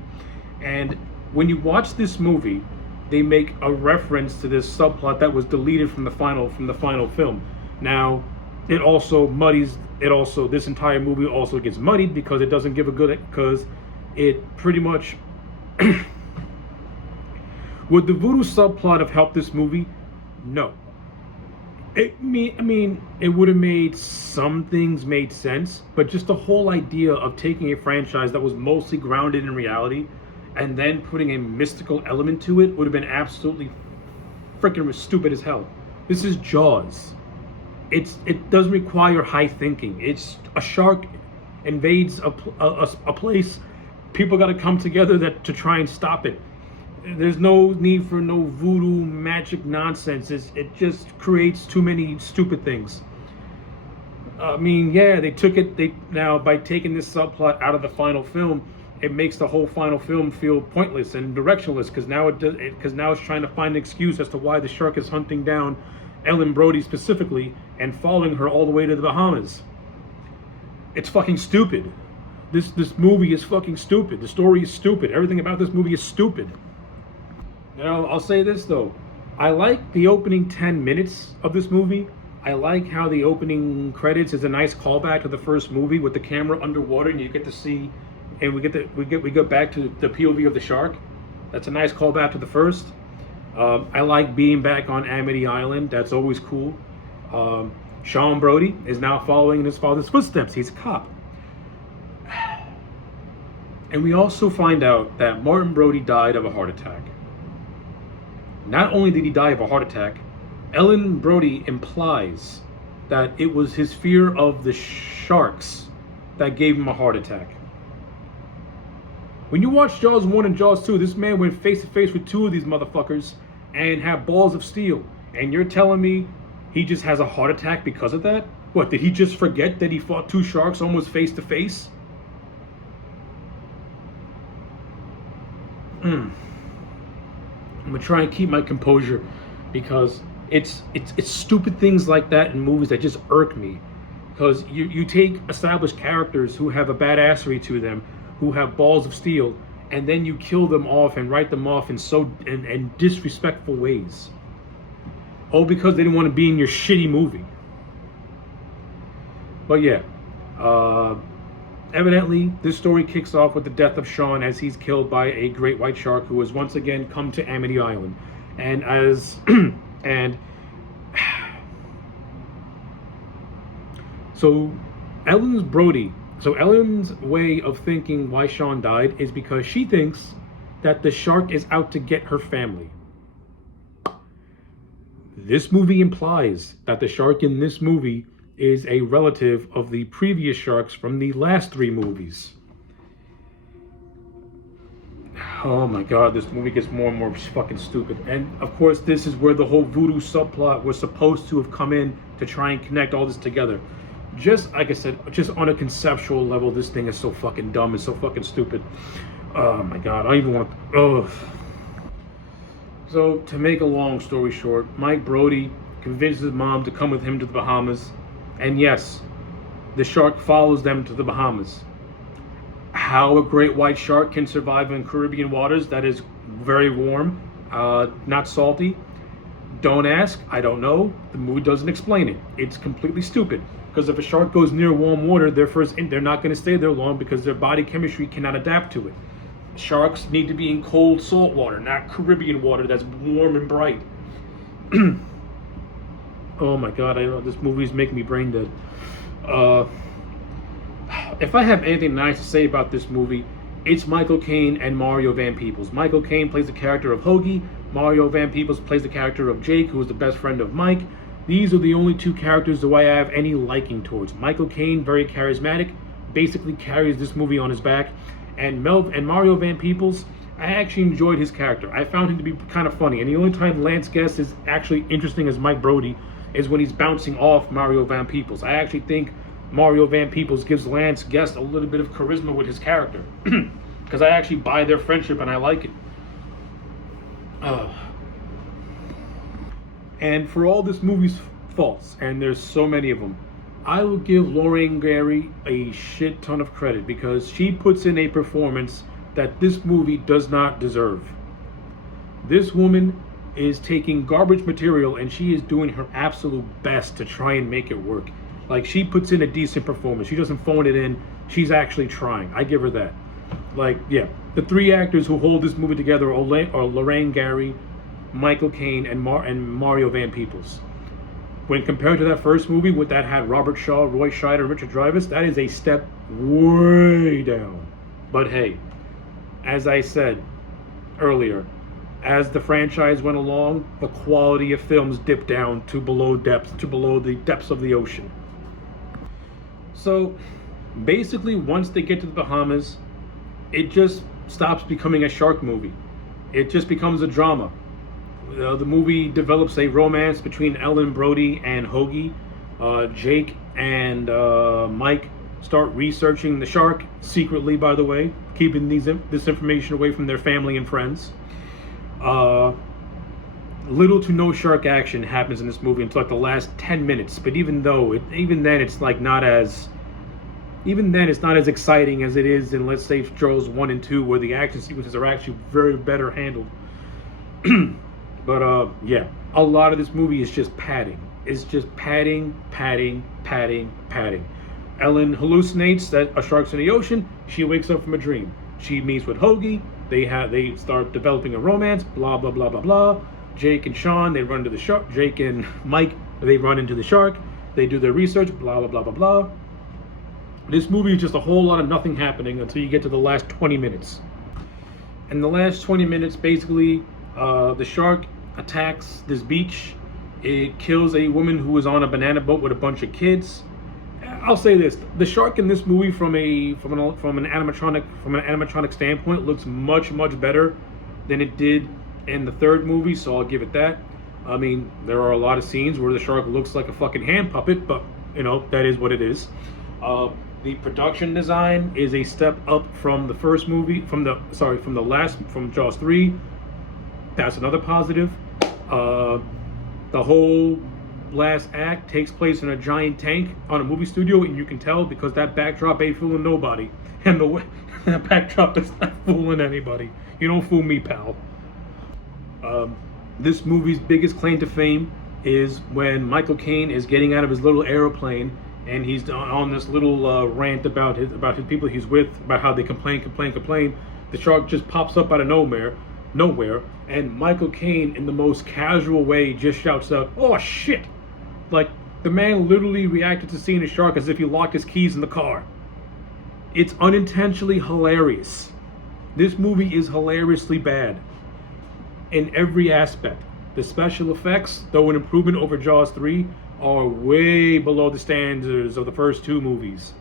And when you watch this movie, they make a reference to this subplot that was deleted from the final film. Now, this entire movie also gets muddied because it doesn't give a good, because it pretty much would the voodoo subplot have helped this movie? No. I mean, it would have made some things made sense, but just the whole idea of taking a franchise that was mostly grounded in reality and then putting a mystical element to it would have been absolutely freaking stupid as hell. This is Jaws. It doesn't require high thinking. It's a shark invades a place. People got to come together to try and stop it. There's no need for no voodoo magic nonsense. It just creates too many stupid things. I mean, yeah, now by taking this subplot out of the final film, it makes the whole final film feel pointless and directionless because now it's trying to find an excuse as to why the shark is hunting down Ellen Brody specifically and following her all the way to the Bahamas. It's fucking stupid. This movie is fucking stupid. The story is stupid. Everything about this movie is stupid. You know, I'll say this though. I like the opening 10 minutes of this movie. I like how the opening credits is a nice callback to the first movie with the camera underwater and you get to see, and we go back to the POV of the shark. That's a nice callback to the first. I like being back on Amity Island. That's always cool. Sean Brody is now following in his father's footsteps. He's a cop. And we also find out that Martin Brody died of a heart attack. Not only did he die of a heart attack, Ellen Brody implies that it was his fear of the sharks that gave him a heart attack. When you watch Jaws 1 and Jaws 2, this man went face to face with two of these motherfuckers and had balls of steel. And you're telling me he just has a heart attack because of that? What, did he just forget that he fought two sharks almost face to face? I'm gonna try and keep my composure because it's stupid things like that in movies that just irk me. Because you take established characters who have a badassery to them, who have balls of steel, and then you kill them off and write them off in disrespectful ways. All because they didn't want to be in your shitty movie. But yeah, Evidently, this story kicks off with the death of Sean as he's killed by a great white shark who has once again come to Amity Island. And as and so Ellen's way of thinking why Sean died is because she thinks that the shark is out to get her family. This movie implies that the shark in this movie is a relative of the previous sharks from the last three movies. Oh my god, this movie gets more and more fucking stupid. And of course, this is where the whole voodoo subplot was supposed to have come in to try and connect all this together. Just like I said, just on a conceptual level, this thing is so fucking dumb and so fucking stupid. Oh my god, I don't even want to. Oh. So, to make a long story short, Mike Brody convinces his mom to come with him to the Bahamas. And yes, the shark follows them to the Bahamas. How a great white shark can survive in Caribbean waters that is very warm, not salty, don't ask, I don't know. The movie doesn't explain it. It's completely stupid. Because if a shark goes near warm water, they're not going to stay there long because their body chemistry cannot adapt to it. Sharks need to be in cold salt water, not Caribbean water that's warm and bright. Oh my god, this movie is making me brain dead. If I have anything nice to say about this movie, it's Michael Caine and Mario Van Peebles. Michael Caine plays the character of Hoagie. Mario Van Peebles plays the character of Jake, who is the best friend of Mike. These are the only two characters who I have any liking towards. Michael Caine, very charismatic, basically carries this movie on his back. And Mario Van Peebles, I actually enjoyed his character. I found him to be kind of funny. And the only time Lance Guest is actually interesting as Mike Brody is when he's bouncing off Mario Van Peebles. I actually think Mario Van Peebles gives Lance Guest a little bit of charisma with his character. Because I actually buy their friendship and I like it. And for all this movie's faults, and there's so many of them, I will give Lorraine Gary a shit ton of credit because she puts in a performance that this movie does not deserve. This woman is taking garbage material and she is doing her absolute best to try and make it work. Like, she puts in a decent performance. She doesn't phone it in. She's actually trying. I give her that. Like, yeah, the three actors who hold this movie together are Lorraine Gary, Michael Caine, and Mario Van Peebles. When compared to that first movie that had Robert Shaw, Roy Scheider, and Richard Dreyfuss, that is a step way down. But hey, as I said earlier, as the franchise went along, the quality of films dipped down to below the depths of the ocean. So basically, once they get to the Bahamas, it just stops becoming a shark movie. It just becomes a drama. The movie develops a romance between Ellen Brody and Hoagie. Jake and Mike start researching the shark secretly, by the way, keeping this information away from their family and friends. Little to no shark action happens in this movie until like the last 10 minutes. But even then it's not as exciting as it is in, let's say, Jaws 1 and 2, where the action sequences are actually very better handled. But yeah, a lot of this movie is just padding. It's just padding. Ellen hallucinates that a shark's in the ocean. She wakes up from a dream. She meets with Hoagie. They start developing a romance. Blah blah blah blah blah. Jake and Sean, they run to the shark. Jake and Mike, they run into the shark. They do their research. Blah blah blah blah blah. This movie is just a whole lot of nothing happening until you get to the last 20 minutes. In the last 20 minutes, basically, the shark attacks this beach. It kills a woman who was on a banana boat with a bunch of kids. I'll say this: the shark in this movie, from an animatronic standpoint, looks much better than it did in the third movie. So I'll give it that. I mean, there are a lot of scenes where the shark looks like a fucking hand puppet, but that is what it is. The production design is a step up from the first movie, from Jaws 3. That's another positive. The whole last act takes place in a giant tank on a movie studio, and you can tell because that backdrop ain't fooling nobody. And that backdrop is not fooling anybody. You don't fool me, pal. This movie's biggest claim to fame is when Michael Caine is getting out of his little aeroplane and he's on this little rant about his people he's with, about how they complain. The shark just pops up out of nowhere, and Michael Caine, in the most casual way, just shouts out, "Oh shit!" Like, the man literally reacted to seeing a shark as if he locked his keys in the car. It's unintentionally hilarious. This movie is hilariously bad in every aspect. The special effects, though an improvement over Jaws 3, are way below the standards of the first two movies.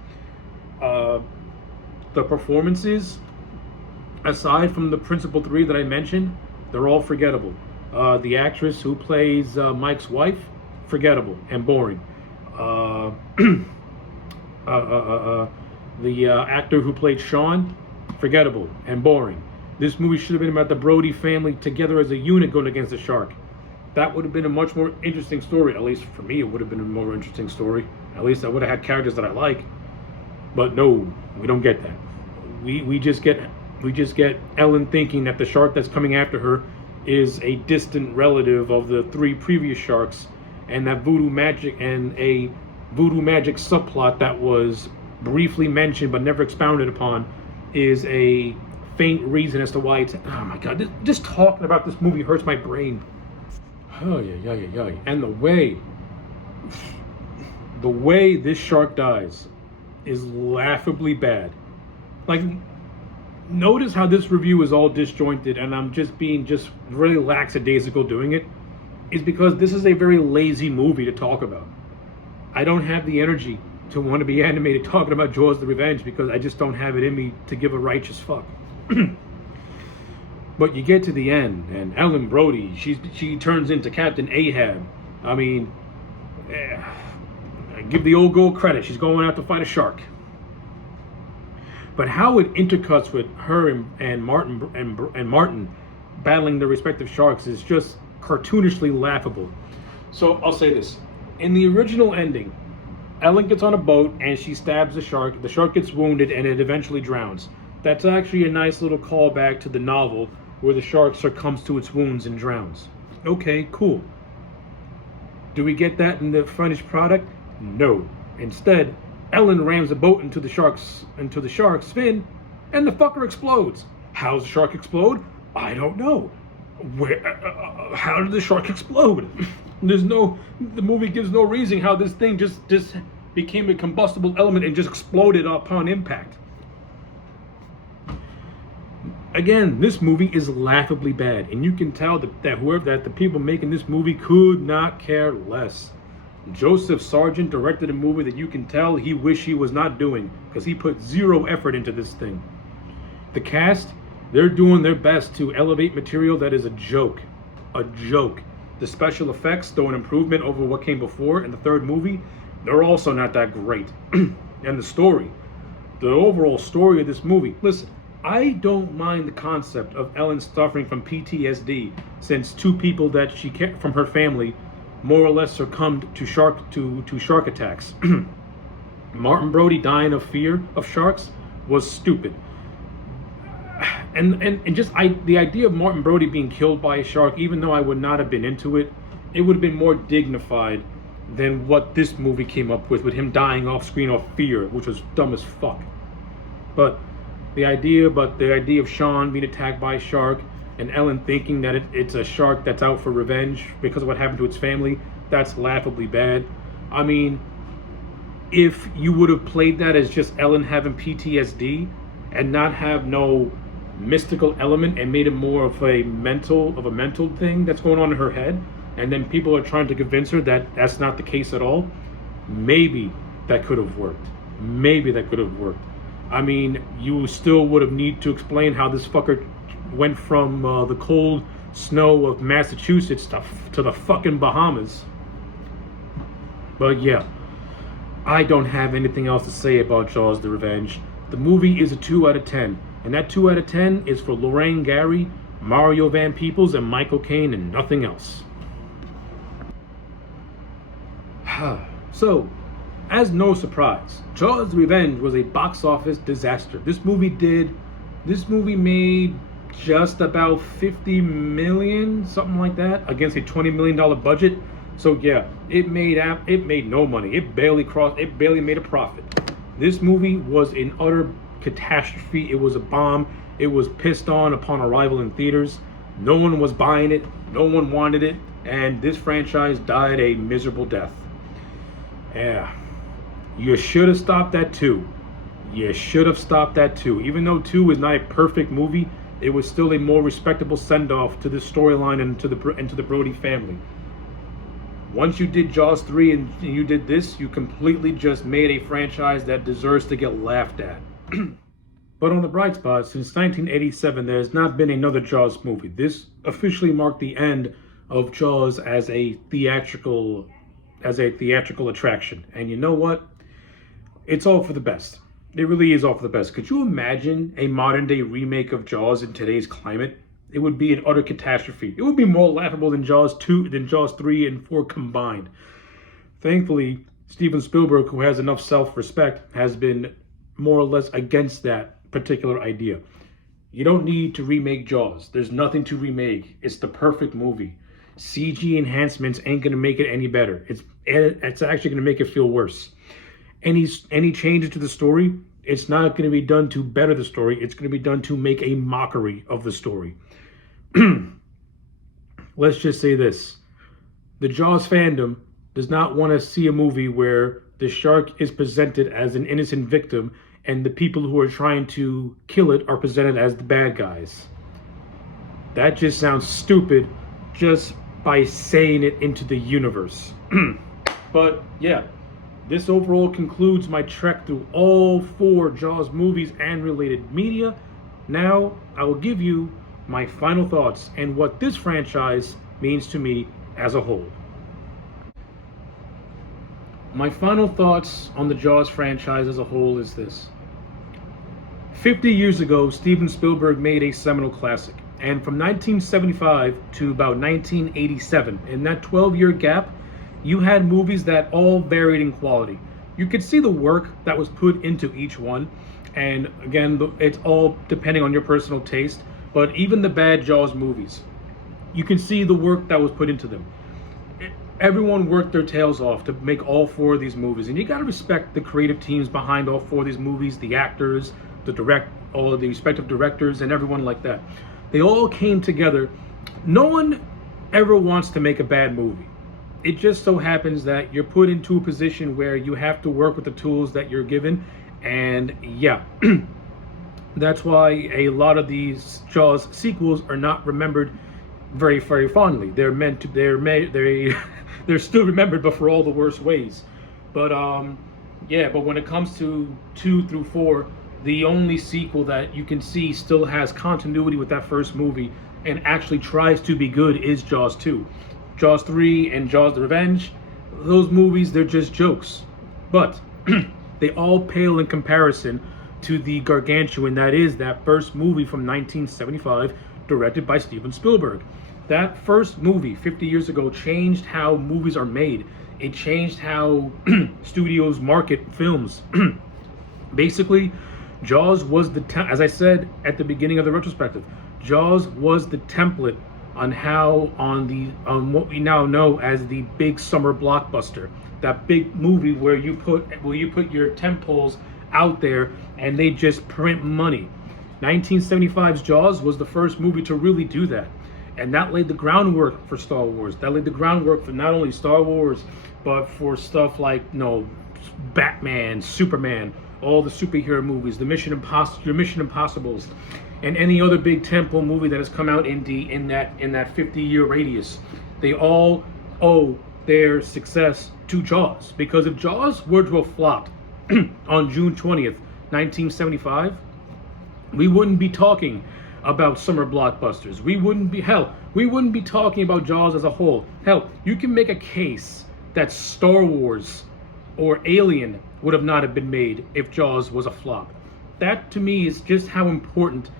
The performances, aside from the principal three that I mentioned, they're all forgettable. The actress who plays Mike's wife, forgettable and boring. The actor who played Sean, forgettable and boring. This movie should have been about the Brody family together as a unit going against the shark. That would have been a much more interesting story. At least for me, it would have been a more interesting story. At least I would have had characters that I like. But no, we don't get that. We just get Ellen thinking that the shark that's coming after her is a distant relative of the three previous sharks, and that voodoo magic and a voodoo magic subplot that was briefly mentioned but never expounded upon is a faint reason as to why it's. Oh my god! Just talking about this movie hurts my brain. Oh yeah. And the way this shark dies is laughably bad. Like, notice how this review is all disjointed, and I'm just being really lackadaisical doing it. Is because this is a very lazy movie to talk about. I don't have the energy to want to be animated talking about Jaws the Revenge because I just don't have it in me to give a righteous fuck. But you get to the end, and Ellen Brody, she turns into Captain Ahab. I mean, give the old girl credit. She's going out to fight a shark. But how it intercuts with her and Martin battling their respective sharks is just cartoonishly laughable. So I'll say this: in the original ending, Ellen gets on a boat and she stabs the shark. The shark gets wounded and it eventually drowns. That's actually a nice little callback to the novel where the shark succumbs to its wounds and drowns. Okay, cool. Do we get that in the finished product? No. Instead, Ellen rams a boat into the shark's fin, and the fucker explodes. How's the shark explode? I don't know. How did the shark explode? The movie gives no reason how this thing just became a combustible element and just exploded upon impact. Again, this movie is laughably bad, and you can tell that the people making this movie could not care less. Joseph Sargent directed a movie that you can tell he wished he was not doing, because he put zero effort into this thing. The cast, they're doing their best to elevate material that is a joke. A joke. The special effects, though an improvement over what came before in the third movie, they're also not that great. And the overall story of this movie, listen, I don't mind the concept of Ellen suffering from PTSD, since two people that she kept from her family more or less succumbed to shark attacks. Martin Brody dying of fear of sharks was stupid. And just the idea of Martin Brody being killed by a shark, even though I would not have been into it, it would have been more dignified than what this movie came up with him dying off screen of fear, which was dumb as fuck. But the idea of Sean being attacked by a shark and Ellen thinking that it's a shark that's out for revenge because of what happened to its family, that's laughably bad. I mean, if you would have played that as just Ellen having PTSD and not have no mystical element and made it more of a mental thing that's going on in her head, and then people are trying to convince her that that's not the case at all, maybe that could have worked. I mean, you still would have need to explain how this fucker went from the cold snow of Massachusetts to the fucking Bahamas. But yeah, I don't have anything else to say about Jaws the Revenge. The movie is a 2 out of 10. And that 2 out of 10 is for Lorraine Gary, Mario Van Peebles, and Michael Caine, and nothing else. So, as no surprise, Jaws the Revenge was a box office disaster. This movie made just about $50 million, something like that, against a $20 million budget. So yeah, it made no money. It barely made a profit. This movie was an utter catastrophe. It was a bomb. It was pissed on upon arrival in theaters. No one was buying it. No one wanted it, and this franchise died a miserable death. Yeah, you should have stopped at two. You should have stopped at two. Even though two is not a perfect movie, it was still a more respectable send off to the storyline and to the Brody family. Once you did Jaws 3 and you did this, you completely just made a franchise that deserves to get laughed at. But on the bright spot, since 1987, there has not been another Jaws movie. This officially marked the end of Jaws as a theatrical attraction. And you know what? It's all for the best. It really is all for the best. Could you imagine a modern day remake of Jaws in today's climate? It would be an utter catastrophe. It would be more laughable than Jaws 3 and 4 combined. Thankfully, Steven Spielberg, who has enough self-respect, has been more or less against that particular idea. You don't need to remake Jaws. There's nothing to remake. It's the perfect movie. CG enhancements ain't gonna make it any better. It's actually gonna make it feel worse. Any changes to the story, it's not going to be done to better the story. It's going to be done to make a mockery of the story. Let's just say this. The Jaws fandom does not want to see a movie where the shark is presented as an innocent victim and the people who are trying to kill it are presented as the bad guys. That just sounds stupid just by saying it into the universe. But yeah. This overall concludes my trek through all 4 Jaws movies and related media. Now, I will give you my final thoughts and what this franchise means to me as a whole. My final thoughts on the Jaws franchise as a whole is this. 50 years ago, Steven Spielberg made a seminal classic. And from 1975 to about 1987, in that 12-year gap, you had movies that all varied in quality. You could see the work that was put into each one. And again, it's all depending on your personal taste. But even the bad Jaws movies, you can see the work that was put into them. Everyone worked their tails off to make all 4 of these movies. And you got to respect the creative teams behind all 4 of these movies, the actors, all of the respective directors, and everyone like that. They all came together. No one ever wants to make a bad movie. It just so happens that you're put into a position where you have to work with the tools that you're given. And yeah, that's why a lot of these Jaws sequels are not remembered very, very fondly. They're still remembered, but for all the worst ways. But yeah, but when it comes to 2 through 4, the only sequel that you can see still has continuity with that first movie and actually tries to be good is Jaws 2. Jaws 3 and Jaws the Revenge, those movies, they're just jokes. But they all pale in comparison to the gargantuan that is that first movie from 1975, directed by Steven Spielberg. That first movie, 50 years ago, changed how movies are made. It changed how studios market films. Basically, Jaws was as I said at the beginning of the retrospective, Jaws was the template on what we now know as the big summer blockbuster, that big movie where you put your tentpoles out there and they just print money. 1975's Jaws was the first movie to really do that, and that laid the groundwork for Star Wars. That laid the groundwork for not only Star Wars, but for stuff like Batman, Superman, all the superhero movies, the Mission Impossibles, and any other big tentpole movie that has come out in that 50-year radius. They all owe their success to Jaws, because if Jaws were to have flopped on June 20th, 1975, we wouldn't be talking about summer blockbusters. We wouldn't be talking about Jaws as a whole. Hell, you can make a case that Star Wars or Alien would have not have been made if Jaws was a flop. That to me is just how important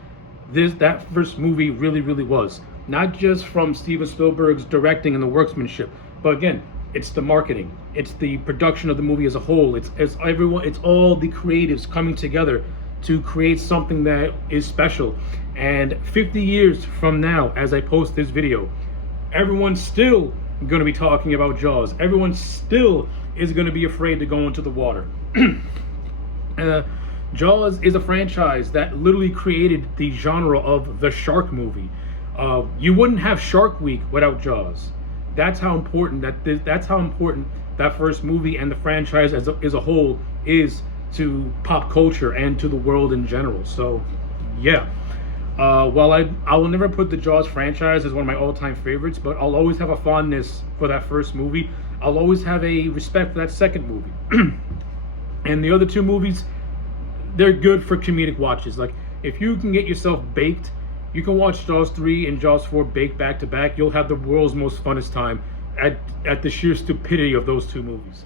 that first movie really, really was. Not just from Steven Spielberg's directing and the workmanship, but again, it's the marketing, it's the production of the movie as a whole. It's all the creatives coming together to create something that is special. And 50 years from now, as I post this video, everyone still going to be talking about Jaws. Everyone still is going to be afraid to go into the water. Jaws is a franchise that literally created the genre of the shark movie. You wouldn't have Shark Week without Jaws. That's how important that first movie and the franchise as a whole is to pop culture and to the world in general. So, yeah. While I will never put the Jaws franchise as one of my all-time favorites, but I'll always have a fondness for that first movie. I'll always have a respect for that second movie. And the other two movies, they're good for comedic watches. Like, if you can get yourself baked, you can watch Jaws 3 and Jaws 4 baked back to back. You'll have the world's most funnest time at the sheer stupidity of those two movies.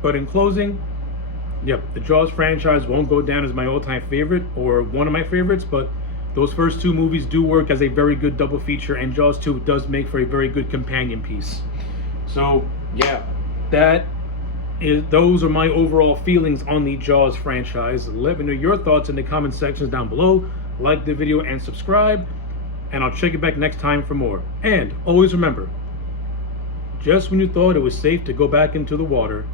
But in closing, yep, the Jaws franchise won't go down as my all-time favorite or one of my favorites, but those first two movies do work as a very good double feature, and Jaws 2 does make for a very good companion piece. So, yeah, those are my overall feelings on the Jaws franchise. Let me know your thoughts in the comment sections down below. Like the video and subscribe, and I'll check you back next time for more. And always remember, just when you thought it was safe to go back into the water,